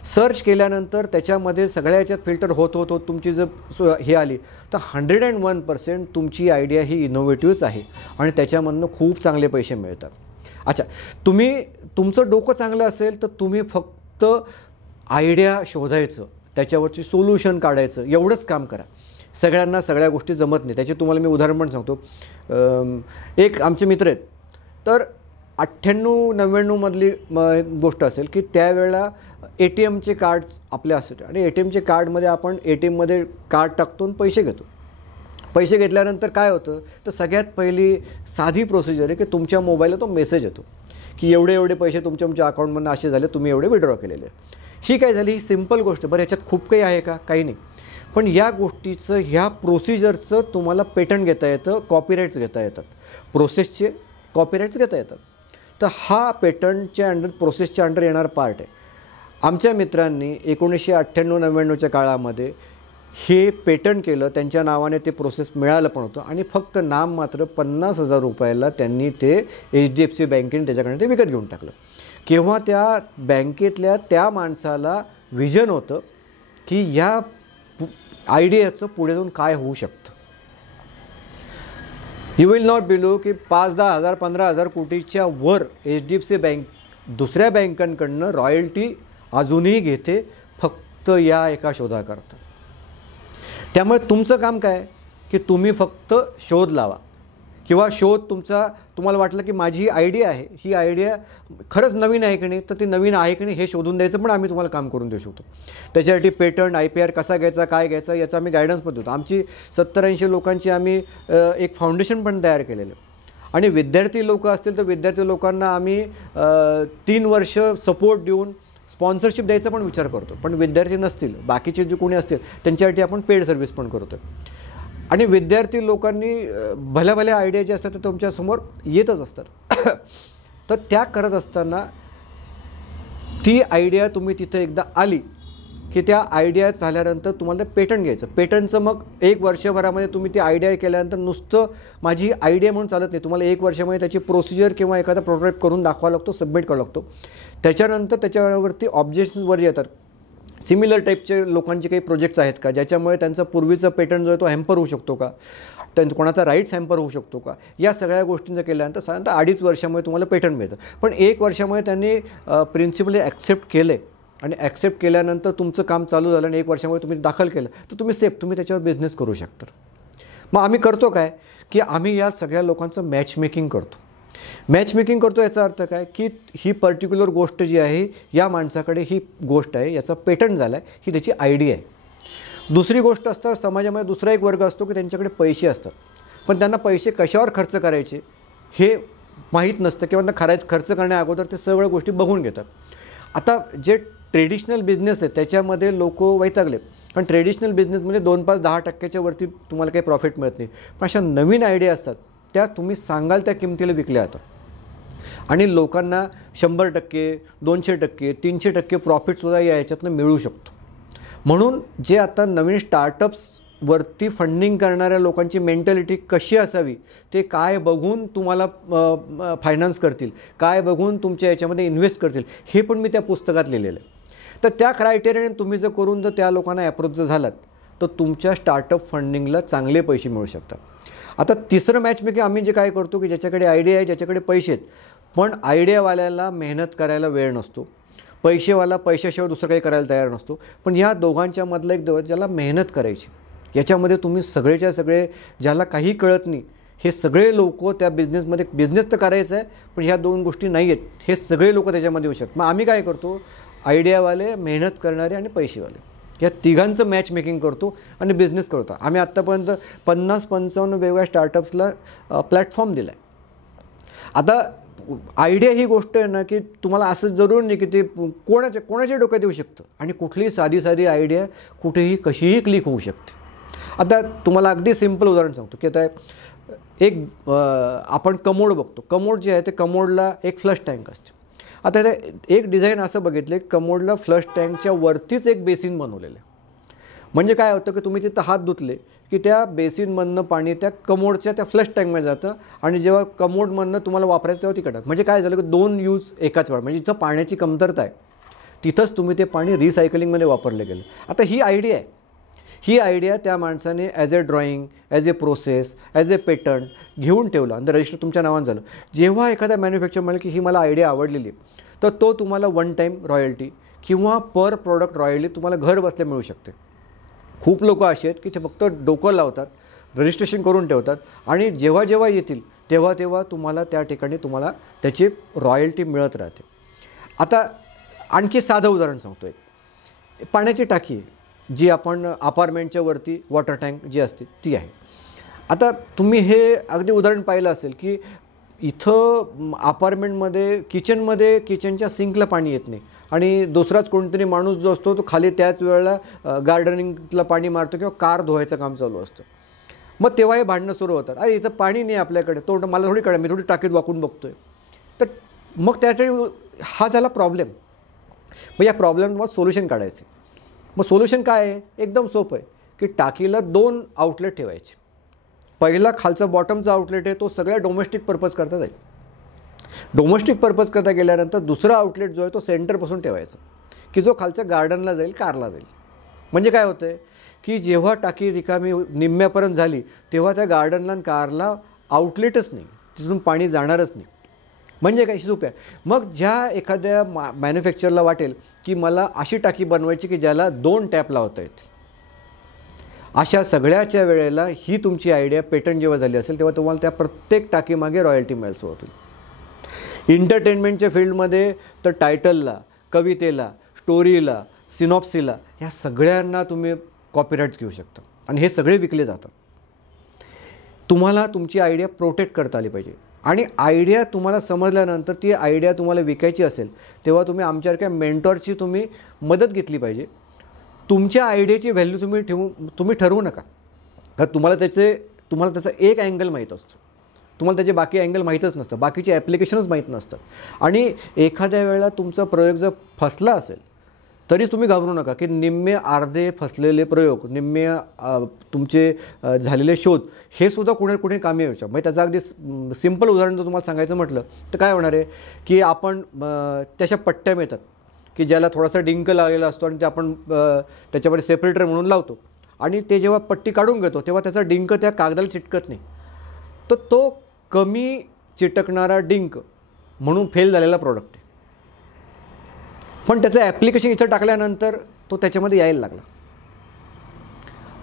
सर्च केल्यानंतर त्याच्यामध्ये सगळ्या याच्यात फिल्टर होत तुमची जर हे आली तर 101% तुमची आयडिया ही इनोव्हेटिव्हच आहे आणि त्याच्यामधनं खूप चांगले पैसे मिळतात. अच्छा, तुमचं डोकं चांगलं असेल तर तुम्ही फक्त आयडिया शोधायचं, त्याच्यावरची सोल्युशन काढायचं, एवढंच काम करा. सगळ्यांना सगळ्या गोष्टी जमत नाही. त्याचे तुम्हाला मी उदाहरण पण सांगतो. एक आमचे मित्र आहेत, तर 98-99 मधली गोष्ट असेल की त्यावेळेला ATMचे कार्ड्स आपले असतात आणि ATMचे कार्डमध्ये आपण ATMमध्ये कार्ड टाकतो आणि पैसे घेतो. पैसे घेतल्यानंतर काय होतं तर सगळ्यात पहिली साधी प्रोसिजर आहे की तुमच्या मोबाईलला तो मेसेज येतो की एवढे पैसे तुमच्या अकाउंटमधून असे झाले, तुम्ही एवढे विड्रॉ केलेले. ही काय झाली, ही सिम्पल गोष्ट. बरं, याच्यात खूप काही आहे का? काही नाही. पण या गोष्टीचं, ह्या प्रोसिजरचं तुम्हाला पेटंट घेता येतं, कॉपीराईट्स घेता येतात, प्रोसेसचे कॉपीराईट्स घेता येतात. तर हा पेटंटच्या अंडर, प्रोसेसच्या अंडर येणारा पार्ट आहे. आमच्या मित्रांनी 1998-99च्या काळामध्ये हे पेटंट केलं, त्यांच्या नावाने ते प्रोसेस मिळालं पण होतं आणि फक्त नाम मात्र 50,000 रुपयाला त्यांनी ते HDFC बँकेने त्याच्याकडे ते विकत घेऊन टाकलं. केव्हा त्या बँकेतल्या त्या माणसाला विजन होतं की या आयडियाचं पुढे जाऊन काय होऊ शकतं. यू विल नॉट बिलीव्ह की 5-10 हजार 15,000 कोटीच्या वर HDFC बँक दुसऱ्या बँकांकडनं रॉयल्टी अजूनही घेते फक्त या एका शोधाकरता. त्यामुळे तुमचं काम काय की तुम्ही फक्त शोध लावा किंवा शोध तुम्हाला वाटलं की माझी ही आयडिया आहे, ही आयडिया खरंच नवीन आहे की नाही, तर ती नवीन आहे की नाही हे शोधून द्यायचं पण आम्ही तुम्हाला काम करून देऊ शकतो. त्याच्यासाठी पेटंट, IPR कसा घ्यायचा, काय घ्यायचा याचा आम्ही गायडन्स पण देतो. आमची 70-80 लोकांची आम्ही एक फाउंडेशन पण तयार केलेलं आणि विद्यार्थी लोक असतील तर विद्यार्थी लोकांना आम्ही 3 वर्ष सपोर्ट देऊन स्पॉन्सरशिप द्यायचा पण विचार करतो. पण विद्यार्थी नसतील, बाकीचे जे कोणी असतील त्यांच्यासाठी आपण पेड सर्व्हिस पण करतो. आणि विद्यार्थी लोकांनी भल्या आयडिया जे असतात ते तुमच्यासमोर येतच असतात. तर त्या करत असताना ती आयडिया तुम्ही तिथे एकदा आली की त्या आयडिया झाल्यानंतर तुम्हाला पेटंट घ्यायचं. पेटंटचं मग 1 वर्षभरामध्ये तुम्ही ती आयडिया केल्यानंतर नुसतं माझी आयडिया म्हणून चालत नाही. तुम्हाला 1 वर्षामध्ये त्याची प्रोसिजर किंवा एखादा प्रोडक्ट करून दाखवावा लागतो, सबमिट करावा लागतो. त्याच्यानंतर त्याच्यावरती ऑब्जेक्शन्सवर येतात. सिमिलर टाईपचे लोकांचे काही प्रोजेक्ट्स आहेत का ज्याच्यामुळे त्यांचा पूर्वीचा पेटंट जो आहे तो हॅम्पर होऊ शकतो का, कोणाचा राईट्स हॅम्पर होऊ शकतो का, या सगळ्या गोष्टींचं केल्यानंतर साधारणतः 2.5 वर्षामध्ये तुम्हाला पेटंट मिळतं. पण 1 वर्षामध्ये त्यांनी प्रिन्सिपली ॲक्सेप्ट केले आणि ॲक्सेप्ट केल्यानंतर तुमचं काम चालू झालं आणि 1 वर्षामध्ये तुम्ही दाखल केलं तर तुम्ही सेफ, तुम्ही त्याच्यावर बिझनेस करू शकता. मग आम्ही करतो काय की आम्ही या सगळ्या लोकांचं मॅचमेकिंग करतो. मॅचमेकिंग करतो याचा अर्थ काय की ही पर्टिक्युलर गोष्ट जी आहे या माणसाकडे ही गोष्ट आहे, याचा पेटंट झाला आहे, ही त्याची आयडिया आहे. दुसरी गोष्ट असतं समाजामध्ये दुसरा एक वर्ग असतो की त्यांच्याकडे पैसे असतात पण त्यांना पैसे कशावर खर्च करायचे हे माहीत नसतं किंवा खर्च करण्याअगोदर ते सगळ्या गोष्टी बघून घेतात. आता जे ट्रेडिशनल बिझनेस आहे त्याच्यामध्ये लोक वैतागले, पण ट्रेडिशनल बिझनेसमध्ये 2-5-10% वरती तुम्हाला काही प्रॉफिट मिळत नाही. पण अशा नवीन आयडिया असतात त्या तुम्ही सांगाल त्या किमतीला विकल्या जातात आणि लोकांना 100%, 200%, 300% प्रॉफिटसुद्धा या ह्याच्यातनं मिळू शकतो. म्हणून जे आता नवीन स्टार्टअप्सवरती फंडिंग करणाऱ्या लोकांची मेंटॅलिटी कशी असावी, ते काय बघून तुम्हाला फायनान्स करतील, काय बघून तुमच्या याच्यामध्ये इन्व्हेस्ट करतील, हे पण मी त्या पुस्तकात लिहिलेलं आहे. तर त्या क्रायटेरियाने तुम्ही जर करून जर त्या लोकांना अप्रोच जर झालात तर तुमच्या स्टार्टअप फंडिंगला चांगले पैसे मिळू शकतात. आता तिसरं मॅचमेकिंग आम्ही जे काय करतो की ज्याच्याकडे आयडिया आहे, ज्याच्याकडे पैसे आहेत, पण आयडियावाल्याला मेहनत करायला वेळ नसतो, पैसेवाला पैशाशिवाय दुसरं काही करायला तयार नसतो, पण या दोघांच्या मधलं एक ज्याला मेहनत करायची, याच्यामध्ये तुम्ही सगळेच्या सगळे ज्याला काही कळत नाही हे सगळे लोक त्या बिझनेसमध्ये, बिझनेस तर करायचं आहे पण ह्या दोन गोष्टी नाही आहेत, हे सगळे लोक त्याच्यामध्ये येऊ शकतात. मग आम्ही काय करतो, आयडियावाले, मेहनत करणारे आणि पैसेवाले या तिघांचं मॅच मेकिंग करतो आणि बिझनेस करतो. आम्ही आत्तापर्यंत 50-55 वेगवेगळ्या स्टार्टअप्सला प्लॅटफॉर्म दिला आहे. आता आयडिया ही गोष्ट आहे ना की तुम्हाला असं जरूर नाही की ते कोणाच्या डोक्यात येऊ शकतं आणि कुठलीही साधी आयडिया कुठेही कशीही क्लिक होऊ शकते. आता तुम्हाला अगदी सिम्पल उदाहरण सांगतो की आता एक आपण कमोड बघतो. कमोड जे आहे ते कमोडला एक फ्लश टँक असते. आता एक डिझाईन असं बघितलं की कमोडला फ्लश टँकच्या वरतीच एक बेसिन बनवलेलं आहे. म्हणजे काय होतं की तुम्ही तिथं हात धुतले की त्या बेसिनमधनं पाणी त्या कमोडच्या त्या फ्लश टँकमध्ये जातं आणि जेव्हा कमोडमधनं तुम्हाला वापरायचं तेव्हा तिकडं. म्हणजे काय झालं की 2 यूज एकाच वेळ, म्हणजे जिथं पाण्याची कमतरता आहे तिथंच तुम्ही ते पाणी रिसायकलिंगमध्ये वापरलं गेलं. आता ही आयडिया आहे. ही आयडिया त्या माणसाने as A drawing, as a process, as A patent घेऊन ठेवलं आणि रजिस्टर तुमच्या नावानं झालं. जेव्हा एखादा मॅन्युफॅक्चर म्हणेल की ही मला आयडिया आवडलेली तर तो तुम्हाला 1 टाईम रॉयल्टी किंवा पर प्रोडक्ट रॉयल्टी तुम्हाला घर बसल्या मिळू शकते. खूप लोक असे आहेत की ते फक्त डोकं लावतात, रजिस्ट्रेशन करून ठेवतात आणि जेव्हा येतील तेव्हा तुम्हाला त्या ठिकाणी तुम्हाला त्याची रॉयल्टी मिळत राहते. आता आणखी साधं उदाहरण सांगतो. एक पाण्याची टाकी जी आपण अपार्टमेंटच्या वरती वॉटर टँक जी असते ती आहे. आता तुम्ही हे अगदी उदाहरण पाहिलं असेल की इथं अपार्टमेंटमध्ये किचनच्या सिंकला पाणी येत नाही आणि दुसराच कोणतरी माणूस जो असतो तो खाली त्याच वेळेला गार्डनिंगला पाणी मारतो किंवा कार धुवायचं काम चालू असतं. मग तेव्हा हे भांडणं सुरू होतात, अरे इथं पाणी नाही आपल्याकडे, तो मला थोडी कळलं, मी थोडी टाकीत वाकून बघतोय. तर मग त्यासाठी हा झाला प्रॉब्लेम. मग या प्रॉब्लेमवर सोल्युशन काढायचे. मग सोल्युशन काय आहे, एकदम सोपं आहे की टाकीला 2 आउटलेट ठेवायचे. पहिला खालचा बॉटमचा आउटलेट आहे तो सगळ्या डोमेस्टिक पर्पज करता जाईल. डोमेस्टिक पर्पज करता गेल्यानंतर दुसरा आउटलेट जो आहे तो सेंटरपासून ठेवायचा की जो खालच्या गार्डनला जाईल, कारला जाईल. म्हणजे काय होतं आहे की जेव्हा टाकी रिकामी निम्म्यापर्यंत झाली तेव्हा त्या गार्डनला आणि कारला आउटलेटच नाही, तिथून पाणी जाणारच नाही. म्हणजे काय सोपं आहे. मग ज्या एखाद्या मॅन्युफॅक्चरला वाटेल की मला अशी टाकी बनवायची की ज्याला 2 टॅप लावता येतील, अशा सगळ्याच्या वेळेला ही तुमची आयडिया पेटंट जेव्हा झाली असेल तेव्हा तुम्हाला त्या प्रत्येक टाकीमागे रॉयल्टी मिळायला सुरुवात होईल. एंटरटेनमेंटच्या फील्डमध्ये तर टायटलला, कवितेला, स्टोरीला, सिनॉप्सीला ह्या सगळ्यांना तुम्ही कॉपीराईट्स घेऊ शकता आणि हे सगळे विकले जातात. तुम्हाला तुमची आयडिया प्रोटेक्ट करता आली पाहिजे आणि आयडिया तुम्हाला समजल्यानंतर ती आयडिया तुम्हाला विकायची असेल तेव्हा तुम्ही आमच्यासारख्या मेंटॉरची तुम्ही मदत घेतली पाहिजे. तुमच्या आयडियाची व्हॅल्यू तुम्ही ठरवू नका. कारण तुम्हाला त्याचा एक अँगल माहीत असतो, तुम्हाला त्याचे बाकी अँगल माहीतच नसतं, बाकीचे ॲप्लिकेशनच माहीत नसतात. आणि एखाद्या वेळेला तुमचा प्रयोग जर फसला असेल तरी तुम्ही घाबरू नका की निम्मे अर्धे फसलेले प्रयोग, निम्मे तुमचे झालेले शोध हे सुद्धा कुठे कामी येऊ शकतात. म्हणजे त्याचं अगदी सिम्पल उदाहरण जर तुम्हाला सांगायचं म्हटलं तर काय होणार आहे की आपण त्याच्या पट्ट्या मिळतात की ज्याला थोडासा डिंक लागलेला असतो आणि ते आपण त्याच्यामध्ये सेपरेटर म्हणून लावतो आणि ते जेव्हा पट्टी काढून घेतो तेव्हा त्याचा डिंक त्या कागदाला चिटकत नाही. तर तो कमी चिटकणारा डिंक म्हणून फेल झालेला प्रॉडक्ट आहे. पण त्याचं ॲप्लिकेशन इथं टाकल्यानंतर तो त्याच्यामध्ये यायला लागला.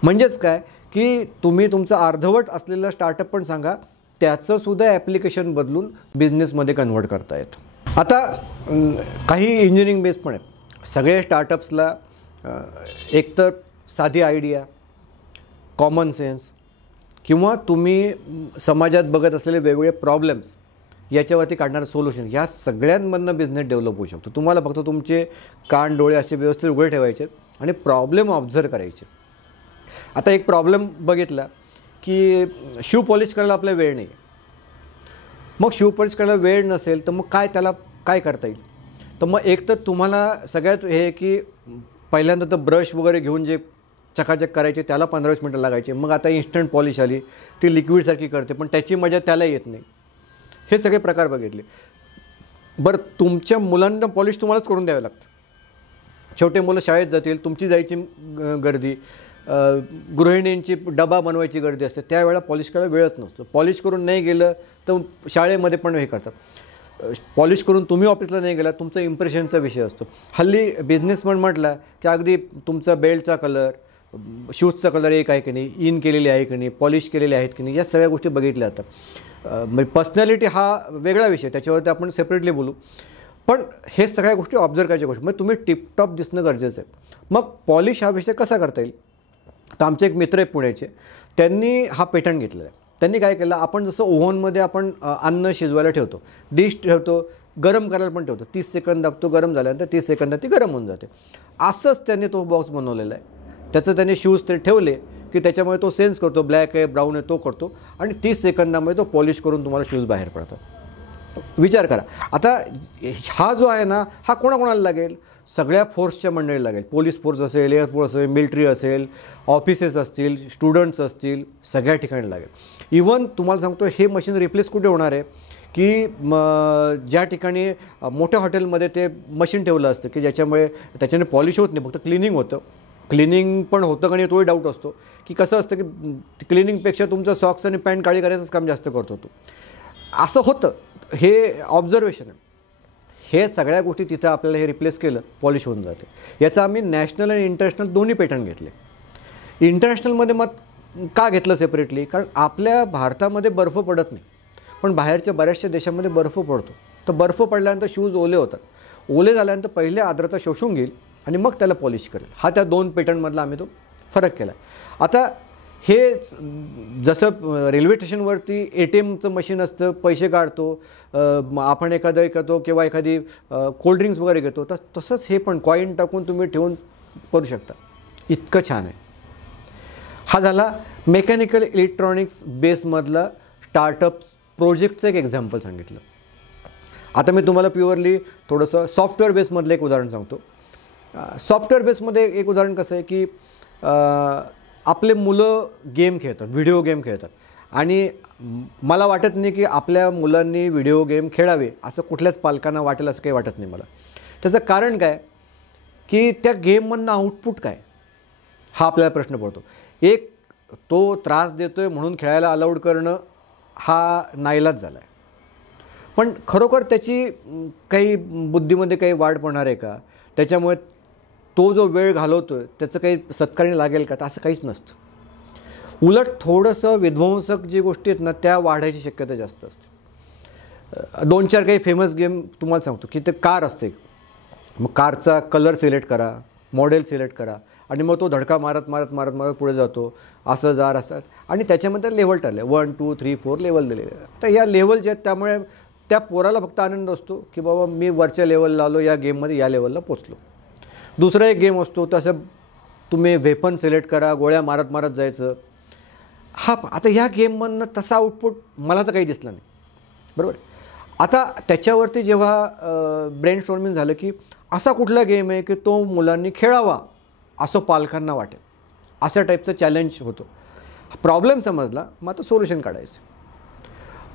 म्हणजेच काय की तुम्ही तुमचं अर्धवट असलेलं स्टार्टअप पण सांगा, त्याचंसुद्धा ॲप्लिकेशन बदलून बिझनेसमध्ये कन्व्हर्ट करता येतं. आता काही इंजिनिअरिंग बेस पण आहेत. सगळे स्टार्टअप्सला एकतर साधी आयडिया, कॉमन सेन्स किंवा तुम्ही समाजात बघत असलेले वेगवेगळे प्रॉब्लेम्स याच्यावरती काढणारं सोल्युशन, या सगळ्यांमधनं बिझनेस डेव्हलप होऊ शकतो. तुम्हाला फक्त तुमचे कान डोळे असे व्यवस्थित उघडे ठेवायचे आणि प्रॉब्लेम ऑब्झर्व करायचे. आता एक प्रॉब्लेम बघितला की शू पॉलिश करायला आपला वेळ नाही. मग शू पॉलिश करायला वेळ नसेल तर मग त्याला काय करता येईल. तर मग एक तर तुम्हाला सगळ्यात हे की पहिल्यांदा तर ब्रश वगैरे घेऊन जे चकाचक करायचे त्याला 15-20 मिनटं लागायचे. मग आता इन्स्टंट पॉलिश आली, ती लिक्विडसारखी करते पण त्याची मजा त्याला येत नाही. हे सगळे प्रकार बघितले. बरं, तुमच्या मुलांना पॉलिश तुम्हालाच करून द्यावं लागतं. छोटे मुलं शाळेत जातील, तुमची जायची गर्दी, गृहिणींची डबा बनवायची गर्दी असते, त्यावेळेला पॉलिश करायला वेळच नसतो. पॉलिश करून नाही गेलं तर शाळेमध्ये पण हे करतात. पॉलिश करून तुम्ही ऑफिसला नाही गेला, तुमचा इम्प्रेशनचा विषय असतो. हल्ली बिझनेसमन म्हटला की अगदी तुमचा बेल्टचा कलर, शूजचा कलर एक आहे की नाही, इन केलेली आहे की नाही, पॉलिश केलेले आहेत की नाही, या सगळ्या गोष्टी बघितल्या जातात. म्हणजे पर्सनॅलिटी हा वेगळा विषय, त्याच्यावरती आपण सेपरेटली बोलू. पण हे सगळ्या गोष्टी ऑब्झर्व करायच्या गोष्टी, मग तुम्ही टिपटॉप दिसणं गरजेचं आहे. मग पॉलिश हा विषय कसा करता येईल, तर आमचे एक मित्र आहे पुण्याचे, त्यांनी हा पेटंट घेतलेला आहे. त्यांनी काय केलं, आपण जसं ओव्हनमध्ये आपण अन्न शिजवायला ठेवतो, डिश ठेवतो, गरम करायला पण ठेवतो, 30 सेकंद दाबतो, गरम झाल्यानंतर 30 सेकंदात ती गरम होऊन जाते. असंच त्यांनी तो बॉक्स बनवलेला आहे. त्याचं त्यांनी शूज ते ठेवले की त्याच्यामुळे तो सेन्स करतो, ब्लॅक आहे ब्राऊन आहे तो करतो, आणि 30 सेकंदामध्ये तो पॉलिश करून तुम्हाला शूज बाहेर पडतात. विचार करा. आता हा जो आहे ना, हा कोणाकोणाला लागेल, सगळ्या फोर्सच्या मंडळीला लागेल. पोलीस फोर्स असेल, एअरफोर्स असेल, मिलिटरी असेल, ऑफिसेस असतील, स्टुडंट्स असतील, सगळ्या ठिकाणी लागेल. इवन तुम्हाला सांगतो, हे मशीन रिप्लेस कुठे होणार आहे की ज्या ठिकाणी मोठ्या हॉटेलमध्ये ते मशीन ठेवलं असतं की ज्याच्यामुळे त्याच्याने पॉलिश होत नाही, फक्त क्लिनिंग होतं. क्लिनिंग पण होतं का नाही तोही डाऊट असतो, की कसं असतं की क्लिनिंगपेक्षा तुमचं सॉक्स आणि पॅन्ट काळी करायचंच काम जास्त करतो तो, असं होतं. हे ऑब्झर्वेशन आहे. हे सगळ्या गोष्टी तिथं आपल्याला हे रिप्लेस केलं, पॉलिश होऊन जाते. याचं आम्ही नॅशनल आणि इंटरनॅशनल दोन्ही पेटंट घेतले. इंटरनॅशनलमध्ये मग का घेतलं सेपरेटली, कारण आपल्या भारतामध्ये बर्फ पडत नाही, पण बाहेरच्या बऱ्याचशा देशामध्ये बर्फ पडतो. तर बर्फ पडल्यानंतर शूज ओले होतात. ओले झाल्यानंतर पहिले आर्द्रता शोषून घेईल आणि मग त्याला पॉलिश करेल. हा त्या दोन पेटंटमधला आम्ही तो फरक केला. आता हे जसं रेल्वे स्टेशनवरती ATMचं मशीन असतं, पैसे काढतो, आपण एखादं करतो किंवा एखादी कोल्ड्रिंक्स वगैरे घेतो, तर तसंच हे पण कॉईन टाकून तुम्ही ठेवून करू शकता. इतकं छान आहे. हा झाला मेकॅनिकल इलेक्ट्रॉनिक्स बेसमधला स्टार्टअप प्रोजेक्टचं एक एक्झाम्पल सांगितलं. आता मी तुम्हाला प्युअरली थोडंसं सॉफ्टवेअर बेसमधलं एक उदाहरण सांगतो. सॉफ्टवेअर बेसमध्ये एक उदाहरण कसं आहे की आपले मुलं गेम खेळतात, व्हिडिओ गेम खेळतात, आणि मला वाटत नाही की आपल्या मुलांनी व्हिडिओ गेम खेळावे असं कुठल्याच पालकांना वाटेल, असं काही वाटत नाही मला. त्याचं कारण काय की त्या गेममधनं आउटपुट काय, हा आपल्याला प्रश्न पडतो. एक तो त्रास देतो आहे म्हणून खेळायला अलाउड करणं हा नाईलाज झाला आहे, पण खरोखर त्याची काही बुद्धीमध्ये काही वाढ पडणार आहे का, त्याच्यामुळे तो जो वेळ घालवतो आहे त्याचं काही सत्कारणी लागेल का, तर असं काहीच नसतं. उलट थोडंसं विध्वंसक जी गोष्टी आहेत ना, त्या वाढायची शक्यता जास्त असते. 2-4 काही फेमस गेम तुम्हाला सांगतो की ते कार असते, मग कारचा कलर सिलेक्ट करा, मॉडेल सिलेक्ट करा, आणि मग तो धडका मारत मारत मारत मारत पुढे जातो, असं जार असतात, आणि त्याच्यामध्ये लेवल ठरले 1, 2, 3, 4 लेवल दिलेले. आता या लेवल जे आहेत त्यामुळे त्या पोराला फक्त आनंद असतो की बाबा मी वरच्या लेवलला आलो, या गेममध्ये या लेवलला पोचलो. दुसरा एक गेम असतो तसं तुम्ही वेपन सिलेक्ट करा, गोळ्या मारत मारत जायचं. हा आता ह्या गेममधनं तसा आउटपुट मला तर काही दिसला नाही, बरोबर. आता त्याच्यावरती जेव्हा ब्रेन स्टॉर्मिंग झालं की असा कुठला गेम आहे की तो मुलांनी खेळावा असं पालकांना वाटेल, अशा टाईपचं चॅलेंज होतो. प्रॉब्लेम समजला, मग आता सोल्युशन काढायचं.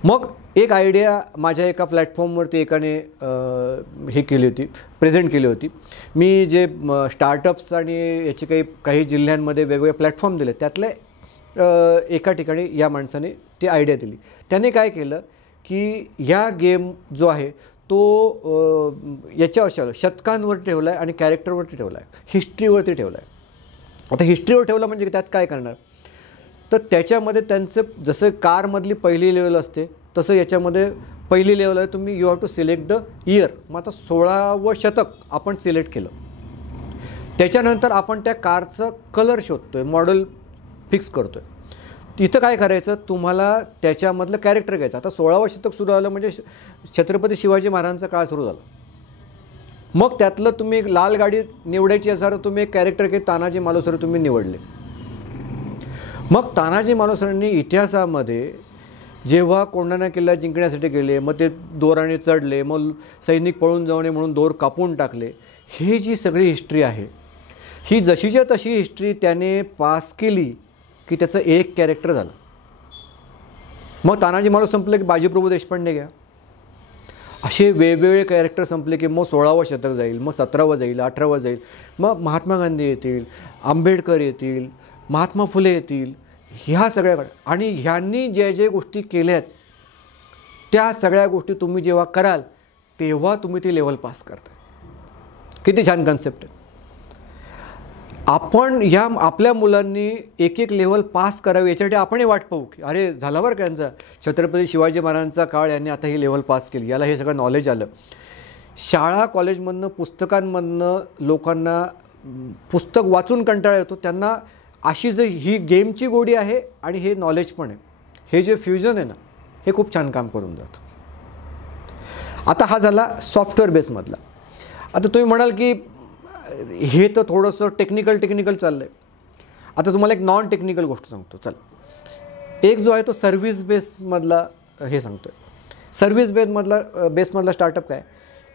मग एक आयडिया माझ्या एका प्लॅटफॉर्मवरती एकाने हे केली होती, प्रेझेंट केली होती. मी जे स्टार्टअप्स आणि याचे काही जिल्ह्यांमध्ये वेगवेगळे प्लॅटफॉर्म दिले, त्यातले एका ठिकाणी या माणसाने ती आयडिया दिली. त्याने काय केलं की ह्या गेम जो आहे तो याच्यावर शतकांवर ठेवला आहे आणि कॅरेक्टरवरती ठेवला आहे, हिस्ट्रीवरती ठेवला आहे. आता हिस्ट्रीवर ठेवला म्हणजे त्यात काय करणार, तर त्याच्यामध्ये त्यांचं जसं कारमधली पहिली लेवल असते तसं याच्यामध्ये पहिली लेवल आहे, तुम्ही you have to select the year. मग आता 16वं शतक आपण सिलेक्ट केलं, त्याच्यानंतर आपण त्या कारचं कलर शोधतोय, मॉडेल फिक्स करतोय. इथं काय करायचं, तुम्हाला त्याच्यामधलं कॅरेक्टर घ्यायचं. आता 16वं शतक सुरू झालं म्हणजे छत्रपती शिवाजी महाराजांचा काळ सुरू झाला. मग त्यातलं तुम्ही एक लाल गाडी निवडायची असाल, तुम्ही एक कॅरेक्टर की तानाजी मालुसरे तुम्ही निवडले. मग तानाजी मालुसरेंनी इतिहासामध्ये जेव्हा कोंढाणा किल्ला जिंकण्यासाठी गेले, मग ते दोराने चढले, मग सैनिक पळून जाऊ नये म्हणून दोर कापून टाकले, ही जी सगळी हिस्ट्री आहे, ही जशीच्या तशी हिस्ट्री त्याने पास केली की त्याचं एक कॅरेक्टर झालं. मग तानाजी मालुसरे संपलं की बाजीप्रभू देशपांडे घ्या, असे वेगवेगळे कॅरेक्टर संपले की मग 16वं शतक जाईल, मग 17वं जाईल, 18वं जाईल, मग महात्मा गांधी येतील, आंबेडकर येतील, महात्मा फुले येतील, ह्या सगळ्या. आणि ह्यांनी ज्या ज्या गोष्टी केल्यात त्या सगळ्या गोष्टी तुम्ही जेव्हा कराल तेव्हा तुम्ही ती लेवल पास करता. किती छान कन्सेप्ट आहे. आपण ह्या आपल्या मुलांनी एक एक लेवल पास करावी याच्यासाठी आपणही वाट पाहू की अरे झाला बरं का यांचा छत्रपती शिवाजी महाराजांचा काळ, यांनी आता ही लेवल पास केली, याला हे सगळं नॉलेज आलं. शाळा कॉलेजमधनं पुस्तकांमधनं लोकांना पुस्तक वाचून कंटाळा येतो, त्यांना अशी जे ही गेमची गोडी आहे आणि हे नॉलेज पण आहे, हे जे फ्युजन आहे ना, हे खूप छान काम करून जातं. आता हा झाला सॉफ्टवेअर बेसमधला. आता तुम्ही म्हणाल की हे तर थोडंसं टेक्निकल चाललं आहे. आता तुम्हाला एक नॉन टेक्निकल गोष्ट सांगतो. चल, एक जो आहे तो सर्व्हिस बेसमधला हे सांगतो आहे. सर्व्हिस बेसमधला स्टार्टअप काय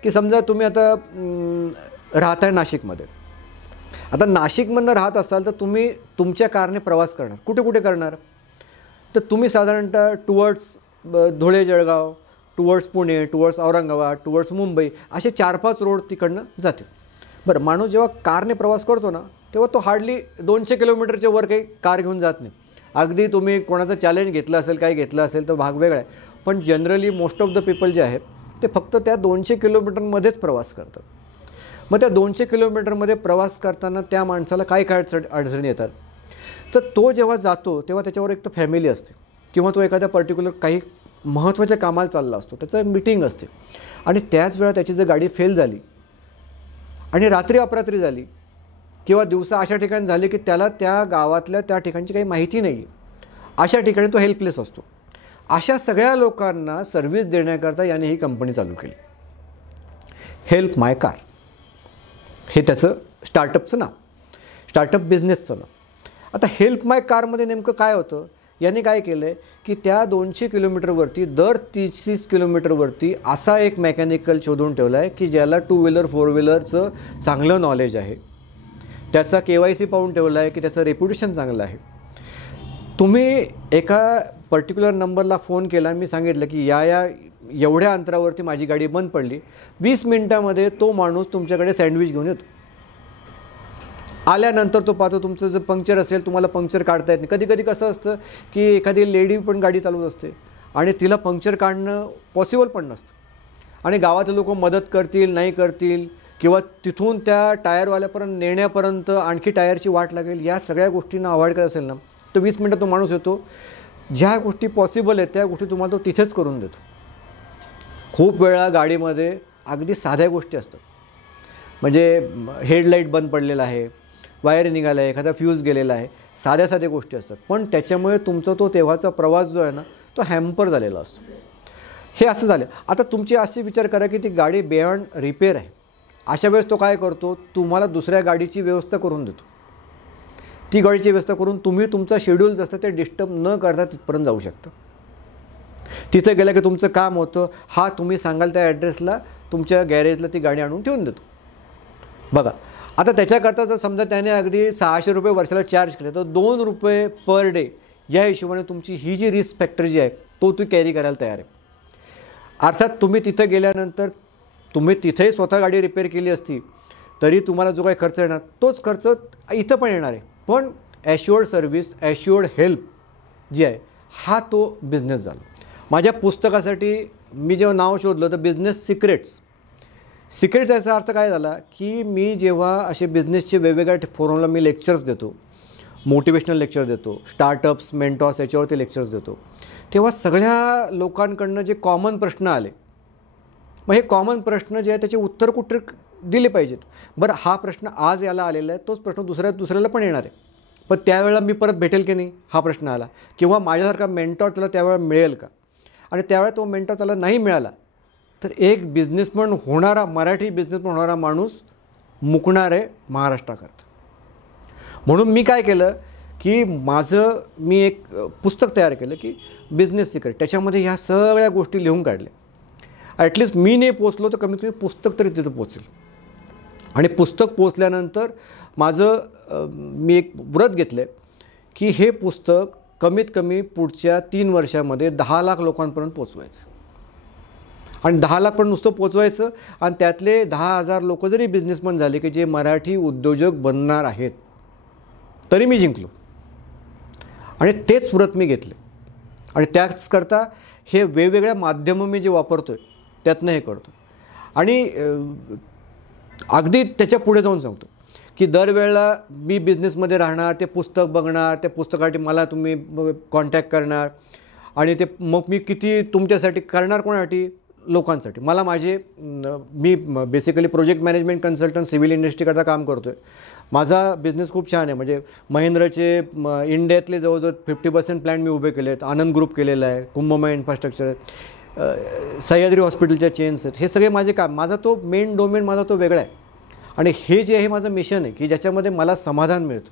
की समजा तुम्ही आता राहताय नाशिकमध्ये. आता नाशिकमधनं राहत असाल तर तुम्ही तुमच्या कारने प्रवास करणार. कुठे कुठे करणार? तर तुम्ही साधारणतः towards Dhule Jalgaon, towards Pune, towards Aurangabad, towards Mumbai, असे 4-5 रोड तिकडनं जाते. बरं, माणूस जेव्हा कारने प्रवास करतो ना, तेव्हा तो हार्डली 200 किलोमीटरच्या वर काही कार घेऊन जात नाही. अगदी तुम्ही कोणाचं चॅलेंज घेतलं असेल, काही घेतलं असेल तर भाग वेगळा आहे. पण generally most of the people जे आहेत ते फक्त त्या 200 किलोमीटरमध्येच प्रवास करतात. मग त्या 200 किलोमीटरमध्ये प्रवास करताना त्या माणसाला काय काय अडचणी येतात. तर तो जेव्हा जातो तेव्हा त्याच्यावर एक तर फॅमिली असते किंवा तो एखाद्या पर्टिक्युलर काही महत्त्वाच्या कामाला चालला असतो, त्याचं मीटिंग असते आणि त्याच वेळा त्याची जर गाडी फेल झाली आणि रात्री अपरात्री झाली किंवा दिवसा अशा ठिकाणी झाली की त्याला त्या गावातल्या त्या ठिकाणची काही माहिती नाही आहे, अशा ठिकाणी तो हेल्पलेस असतो. अशा सगळ्या लोकांना सर्व्हिस देण्याकरता याने ही कंपनी चालू केली, हेल्प माय कार. हे त्याचं स्टार्टअपचं नाव, स्टार्टअप बिझनेसचं नाव. आता हेल्प माय कारमध्ये नेमकं काय होतं, यांनी काय केलं आहे की त्या 200 किलोमीटरवरती दर 30 किलोमीटरवरती असा एक मेकॅनिकल शोधून ठेवला आहे की ज्याला 2 व्हीलर 4 व्हीलरचं चांगलं नॉलेज आहे, त्याचा KYC पाहून ठेवला आहे की त्याचं रेप्युटेशन चांगलं आहे. तुम्ही एका पर्टिक्युलर नंबरला फोन केला, मी सांगितलं की एवढ्या अंतरावरती माझी गाडी बंद पडली, 20 मिनिटामध्ये तो माणूस तुमच्याकडे सँडविच घेऊन येतो. आल्यानंतर तो पाहतो तुमचं जर पंक्चर असेल, तुम्हाला पंक्चर काढता येत नाही. कधी कधी कसं असतं की एखादी लेडी पण गाडी चालवत असते आणि तिला पंक्चर काढणं पॉसिबल पण नसतं आणि गावातले लोक मदत करतील नाही करतील किंवा तिथून त्या टायरवाल्यापर्यंत नेण्यापर्यंत आणखी टायरची वाट लागेल, या सगळ्या गोष्टींना अवॉइड करत असेल ना, तर 20 मिनटात तो माणूस येतो. ज्या गोष्टी पॉसिबल आहेत त्या गोष्टी तुम्हाला तो तिथेच करून देतो. खूप वेळा गाडीमध्ये अगदी साध्या गोष्टी असतात, म्हणजे हेडलाईट बंद पडलेला आहे, वायर निघाला आहे, एखादा फ्यूज गेलेला आहे, साध्या गोष्टी असतात. पण त्याच्यामुळे तुमचा तो तेव्हाचा प्रवास जो आहे ना, तो हॅम्पर झालेला असतो. हे असं झालं. आता तुमची असे विचार करा की ती गाडी बियॉन्ड रिपेअर आहे. अशा वेळेस तो काय करतो, तुम्हाला दुसऱ्या गाडीची व्यवस्था करून देतो. ती गाडीची व्यवस्था करून तुम्ही तुमचा शेड्यूल जसं ते डिस्टर्ब न करता तिथपर्यंत जाऊ शकता. तिथे गेलं की तुमचं काम होतं, हा तुम्ही सांगाल त्या ॲड्रेसला तुमच्या गॅरेजला ती गाडी आणून ठेवून देतो. बघा, आता त्याच्याकरता जर समजा त्याने अगदी 600 रुपये वर्षाला चार्ज केले तर 2 रुपये पर डे या हिशोबाने तुमची ही जी रिस्क फॅक्टर जी आहे तो कॅरी करायला तयार आहे. अर्थात तुम्ही तिथं गेल्यानंतर तुम्ही तिथेही स्वतः गाडी रिपेअर केली असती तरी तुम्हाला जो काही खर्च येणार तोच खर्च इथं पण येणार आहे. पण ॲश्युअर्ड सर्व्हिस, ॲश्युअर्ड हेल्प जी आहे, हा तो बिझनेस झाला. माझ्या पुस्तकासाठी मी जेव्हा नाव शोधलं तर बिझनेस सिक्रेट्स याचा अर्थ काय झाला की मी जेव्हा असे बिझनेसचे वेगवेगळ्या फोरमला मी लेक्चर्स देतो, मोटिवेशनल लेक्चर देतो, स्टार्टअप्स, मेंटॉर्स याच्यावरती लेक्चर्स देतो, तेव्हा सगळ्या लोकांकडनं जे कॉमन प्रश्न आले, मग हे कॉमन प्रश्न जे आहे त्याचे उत्तर कुठे दिले पाहिजेत. बरं, हा प्रश्न आज याला आलेला आहे, तोच प्रश्न दुसऱ्याला पण येणार आहे, पण त्यावेळेला मी परत भेटेल की नाही हा प्रश्न आला, किंवा माझ्यासारखा मेंटॉर त्याला त्यावेळेला मिळेल का, आणि त्यावेळेला तो मेंटॉर त्याला नाही मिळाला तर एक बिझनेसमॅन होणारा, मराठी बिझनेसमॅन होणारा माणूस मुकणार आहे महाराष्ट्राकरता. म्हणून मी काय केलं की मी एक पुस्तक तयार केलं की बिझनेस सिक्रेट. त्याच्यामध्ये ह्या सगळ्या गोष्टी लिहून काढल्या. ॲटलिस्ट मी नाही पोचलो तर कमीत कमी पुस्तक तरी तिथं पोचेल. आणि पुस्तक पोचल्यानंतर मी एक व्रत घेतलं की हे पुस्तक कमीत कमी पुढच्या 3 वर्षामध्ये 10 लाख लोकांपर्यंत पोचवायचं. आणि 10 लाख पण नुसतं पोचवायचं आणि त्यातले 10,000 लोक जरी बिझनेसमॅन झाले की जे मराठी उद्योजक बनणार आहेत तरी मी जिंकलो. आणि तेच व्रत मी घेतले आणि त्याचकरता हे वेगवेगळ्या माध्यमं मी जे वापरतो आहे त्यातनं हे करतो. आणि अगदी त्याच्या पुढे जाऊन सांगतो की दरवेळेला मी बिझनेसमध्ये राहणार, ते पुस्तक बघणार, त्या पुस्तकासाठी मला तुम्ही कॉन्टॅक्ट करणार आणि ते मग मी किती तुमच्यासाठी करणार, कोणासाठी, लोकांसाठी. मला मी basically project management consultant civil इंडस्ट्रीकरता काम करतो आहे. माझा बिझनेस खूप छान आहे. म्हणजे महिंद्राचे इंडियातले जवळजवळ 50% प्लॅन मी उभे केले आहेत. आनंद ग्रुप केलेला आहे, कुंभमय इन्फ्रास्ट्रक्चर आहे, सह्याद्री हॉस्पिटलच्या चेन्स आहेत. हे सगळे माझे काम, माझा तो मेन डोमेन माझा तो वेगळा आहे. आणि हे जे आहे माझं मिशन आहे की ज्याच्यामध्ये मला समाधान मिळतं,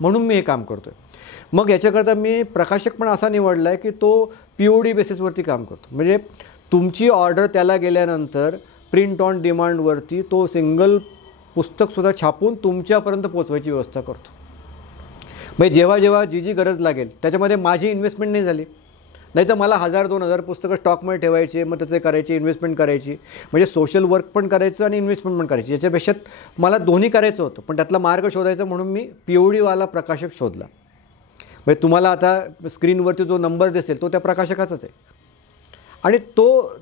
म्हणून मी हे काम करतो आहे. मग याच्याकरता मी प्रकाशक पण असा निवडला आहे की तो POD बेसिसवरती काम करतो. म्हणजे तुमची ऑर्डर त्याला गेल्यानंतर प्रिंट ऑन डिमांडवरती तो सिंगल पुस्तकसुद्धा छापून तुमच्यापर्यंत पोचवायची व्यवस्था करतो. म्हणजे जेव्हा जेव्हा जी गरज लागेल त्याच्यामध्ये माझी इन्व्हेस्टमेंट नाही झाली, नाही तर मला 1000-2000 पुस्तकं स्टॉकमध्ये ठेवायचे, मग त्याचे करायची इन्व्हेस्टमेंट करायची. म्हणजे सोशल वर्क पण करायचं आणि इन्व्हेस्टमेंट पण करायची. याच्यापेक्षा मला दोन्ही करायचं होतं, पण त्यातला मार्ग शोधायचा म्हणून मी PODवाला प्रकाशक शोधला. म्हणजे तुम्हाला आता स्क्रीनवरती जो नंबर दिसेल तो त्या प्रकाशकाचाच आहे. आणि तो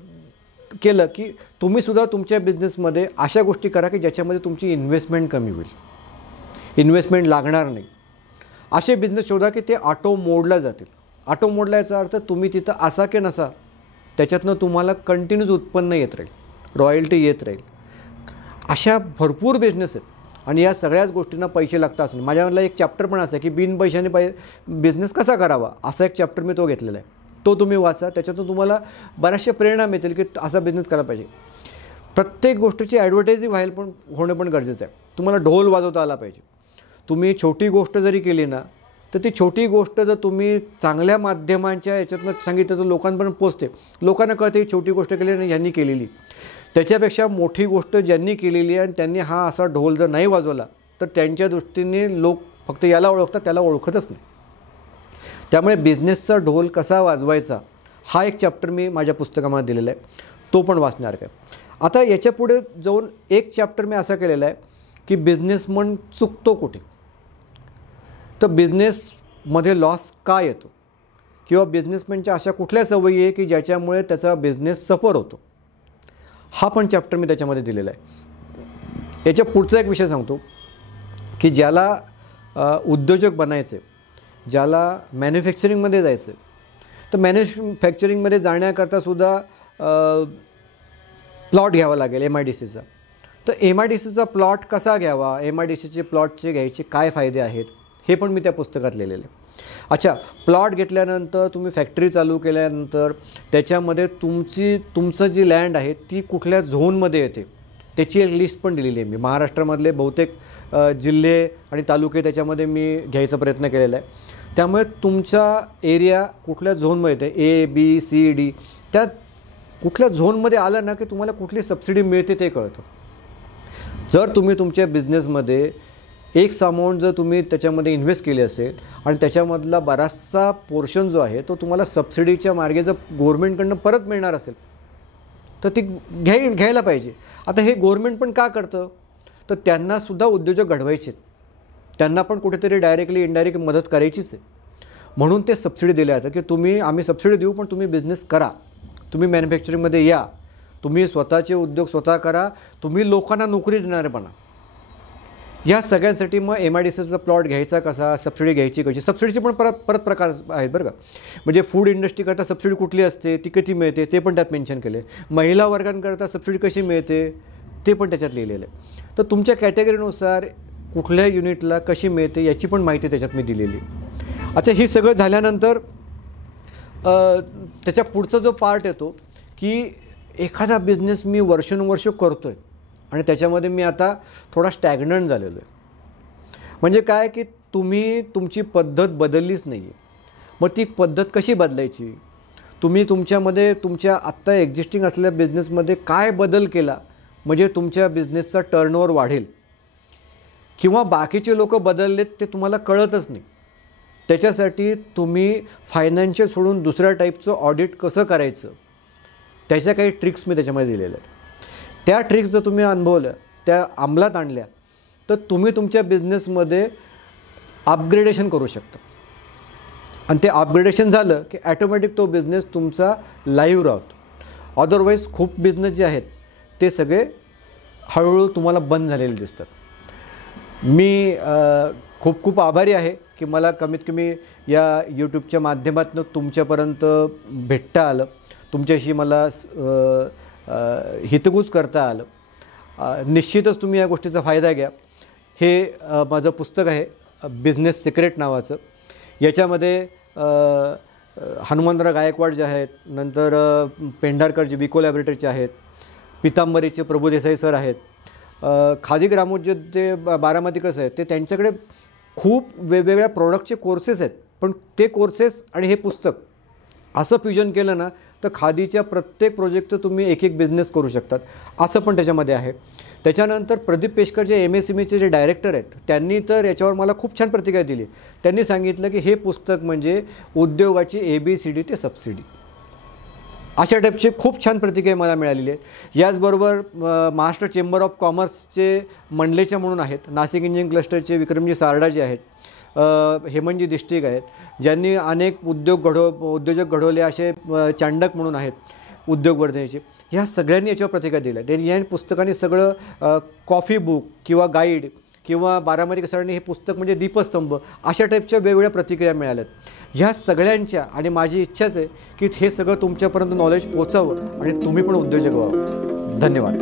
केलं की तुम्हीसुद्धा तुमच्या बिझनेसमध्ये अशा गोष्टी करा की ज्याच्यामध्ये तुमची इन्व्हेस्टमेंट कमी होईल, इन्व्हेस्टमेंट लागणार नाही. असे बिझनेस शोधा की ते ऑटो मोडला जातील. ऑटो मोडला याचा अर्थ तुम्ही तिथं असा की नसा त्याच्यातनं तुम्हाला कंटिन्यूज उत्पन्न येत राहील, रॉयल्टी येत राहील. अशा भरपूर बिझनेस आहेत आणि या सगळ्याच गोष्टींना पैसे लागतात असं नाही. माझ्यामधला एक चॅप्टर पण असा आहे की बिन पैशाने बिझनेस कसा करावा, असा एक चॅप्टर मी तो घेतलेला आहे. तो तुम्ही वाचा, त्याच्यातून तुम्हाला बऱ्याचशा प्रेरणा मिळतील की असा बिझनेस करायला पाहिजे. प्रत्येक गोष्टीची ॲडव्हर्टायझिंग होणं पण गरजेचं आहे. तुम्हाला ढोल वाजवता आला पाहिजे. तुम्ही छोटी गोष्ट जरी केली ना तर ती छोटी गोष्ट जर तुम्ही चांगल्या माध्यमांच्या याच्यातनं सांगितलं तर लोकांपर्यंत पोचते. लोकांना कळते ही छोटी गोष्ट केली आणि यांनी केलेली. त्याच्यापेक्षा मोठी गोष्ट ज्यांनी केलेली आणि त्यांनी हा असा ढोल जर नाही वाजवला तर त्यांच्या दृष्टीने लोक फक्त याला ओळखतात, त्याला ओळखतच नाही. त्यामुळे बिझनेसचा ढोल कसा वाजवायचा हा एक चॅप्टर मी माझ्या पुस्तकामध्ये दिलेला आहे, तो पण वाचणार काय. आता याच्या पुढे जाऊन एक चॅप्टर मी असा केलेला आहे की बिझनेसमन चुकतो कुठे, तर बिझनेसमध्ये लॉस का येतो किंवा बिझनेसमॅनच्या अशा कुठल्या सवयी आहे की ज्याच्यामुळे त्याचा बिझनेस सफर होतो, हा पण चॅप्टर मी त्याच्यामध्ये दिलेला आहे. याच्या पुढचा एक विषय सांगतो की ज्याला उद्योजक बनायचे, ज्याला मॅन्युफॅक्चरिंगमध्ये जायचं आहे, तर मॅन्युफॅक्चरिंगमध्ये जाण्याकरतासुद्धा प्लॉट घ्यावा लागेल MIDCचा. तर MIDCचा प्लॉट कसा घ्यावा, MIDCचे प्लॉटचे घ्यायचे काय फायदे आहेत, हे पण मी त्या पुस्तकात लिहिलेलं आहे. अच्छा, प्लॉट घेतल्यानंतर तुम्ही फॅक्टरी चालू केल्यानंतर त्याच्यामध्ये तुमचं जी लँड आहे ती कुठल्या झोनमध्ये येते त्याची एक लिस्ट पण दिलेली आहे मी. महाराष्ट्रामधले बहुतेक जिल्हे आणि तालुके त्याच्यामध्ये मी घ्यायचा प्रयत्न केलेला आहे. त्यामुळे तुमचा एरिया कुठल्या झोनमध्ये येते, ABCD, त्या कुठल्या झोनमध्ये आलं ना की तुम्हाला कुठली सबसिडी मिळते ते कळतं. जर तुम्ही तुमच्या बिझनेसमध्ये एक अमाऊंट जर तुम्ही त्याच्यामध्ये इन्व्हेस्ट केली असेल आणि त्याच्यामधला बराचसा पोर्शन जो आहे तो तुम्हाला सबसिडीच्या मार्गे जर गव्हर्नमेंटकडनं परत मिळणार असेल तर ती घ्यायला पाहिजे. आता हे गव्हर्नमेंट पण का करतं, तर त्यांनासुद्धा उद्योजक घडवायचे आहेत, त्यांना पण कुठेतरी डायरेक्टली इनडायरेक्ट मदत करायचीच आहे. म्हणून ते सबसिडी दिल्या जातं की आम्ही सबसिडी देऊ पण तुम्ही बिझनेस करा, तुम्ही मॅन्युफॅक्चरिंगमध्ये या, तुम्ही स्वतःचे उद्योग स्वतः करा, तुम्ही लोकांना नोकरी देणारे बना. या सगळ्यांसाठी मग MIDCचा प्लॉट घ्यायचा कसा, सबसिडी घ्यायची कशी, सबसिडीचे पण परत प्रकार आहेत बरं का. म्हणजे फूड इंडस्ट्रीकरता सबसिडी कुठली असते, ती किती मिळते ते पण त्यात मेन्शन केले. महिला वर्गांकरता सबसिडी कशी मिळते ते पण त्याच्यात लिहिलेलं आहे. तर तुमच्या कॅटेगरीनुसार कुठल्या युनिटला कशी मिळते याची पण माहिती त्याच्यात मी दिलेली. अच्छा, हे सगळं झाल्यानंतर त्याच्या पुढचा जो पार्ट येतो की एखादा बिझनेस मी वर्षानुवर्ष करतो आहे आणि त्याच्यामध्ये मी आता थोडा स्टॅग्नंट झालेलो आहे. म्हणजे काय की तुम्ही तुमची पद्धत बदललीच नाही आहे. मग ती पद्धत कशी बदलायची, तुम्ही तुमच्यामध्ये तुमच्या आत्ता एक्झिस्टिंग असलेल्या बिझनेसमध्ये काय बदल केला म्हणजे तुमच्या बिझनेसचा टर्नओव्हर वाढेल, किंवा बाकीचे लोक बदललेत ते तुम्हाला कळतच नाही. त्याच्यासाठी तुम्ही फायनान्शियल सोडून दुसऱ्या टाईपचं ऑडिट कसं करायचं त्याच्या काही ट्रिक्स मी त्याच्यामध्ये दिलेल्या आहेत. त्या ट्रिक्स जर तुम्ही अनुभवल्या, त्या अंमलात आणल्या तर तुम्ही तुमच्या बिझनेसमध्ये अपग्रेडेशन करू शकता. आणि ते अपग्रेडेशन झालं की ॲटोमॅटिक तो बिझनेस तुमचा लाईव्ह राहतो. अदरवाईज खूप बिझनेस जे आहेत ते सगळे हळूहळू तुम्हाला बंद झालेले दिसतात. मी खूप खूप आभारी आहे की मला कमीत कमी या यूट्यूबच्या माध्यमातून तुमच्यापर्यंत भेटता आलं, तुमच्याशी मला हितगुज करता आलं. निश्चितच तुम्ही या गोष्टीचा फायदा घ्या. हे माझं पुस्तक आहे बिझनेस सिक्रेट नावाचं. याच्यामध्ये हनुमंतराव गायकवाड जे आहेत, नंतर पेंढारकर जे विको लॅबोरेटरीचे आहेत, पितांबरीचे प्रभुदेसाई सर आहेत, खादी ग्रामोद्योग ते बारामतीकडचे आहेत, ते त्यांच्याकडे खूप वेगवेगळ्या प्रोडक्टचे कोर्सेस आहेत. पण ते कोर्सेस आणि हे पुस्तक असं फ्युजन केलं ना तर खादीच्या प्रत्येक प्रोजेक्टचं तुम्ही एक एक बिझनेस करू शकतात, असं पण त्याच्यामध्ये आहे. त्याच्यानंतर प्रदीप पेशकर जे MSMEचे जे डायरेक्टर आहेत, त्यांनी तर याच्यावर मला खूप छान प्रतिक्रिया दिली. त्यांनी सांगितलं की हे पुस्तक म्हणजे उद्योगाची ABCD ते सबसिडी, अशा टाईपचे खूप छान प्रतिक्रिया मला मिळालेली आहे. याचबरोबर महाराष्ट्र चेंबर ऑफ कॉमर्सचे मंडलेचे म्हणून आहेत, नाशिक इंजिनिअरिंग क्लस्टरचे विक्रमजी सारडा जे आहेत, हेमंतजी दिष्टिक आहेत, ज्यांनी अनेक उद्योजक घडवले, असे चांडक म्हणून आहेत उद्योगवर्धनेचे. ह्या सगळ्यांनी याच्यावर प्रतिक्रिया दिल्या. त्यांनी या पुस्तकाने सगळं कॉफी बुक किंवा गाईड किंवा बारामती सरांनी हे पुस्तक म्हणजे दीपस्तंभ, अशा टाईपच्या वेगवेगळ्या प्रतिक्रिया मिळाल्यात. ह्या सगळ्यांच्या आणि माझी इच्छाच आहे की हे सगळं तुमच्यापर्यंत नॉलेज पोचावं आणि तुम्ही पण उद्योजक व्हावं. धन्यवाद.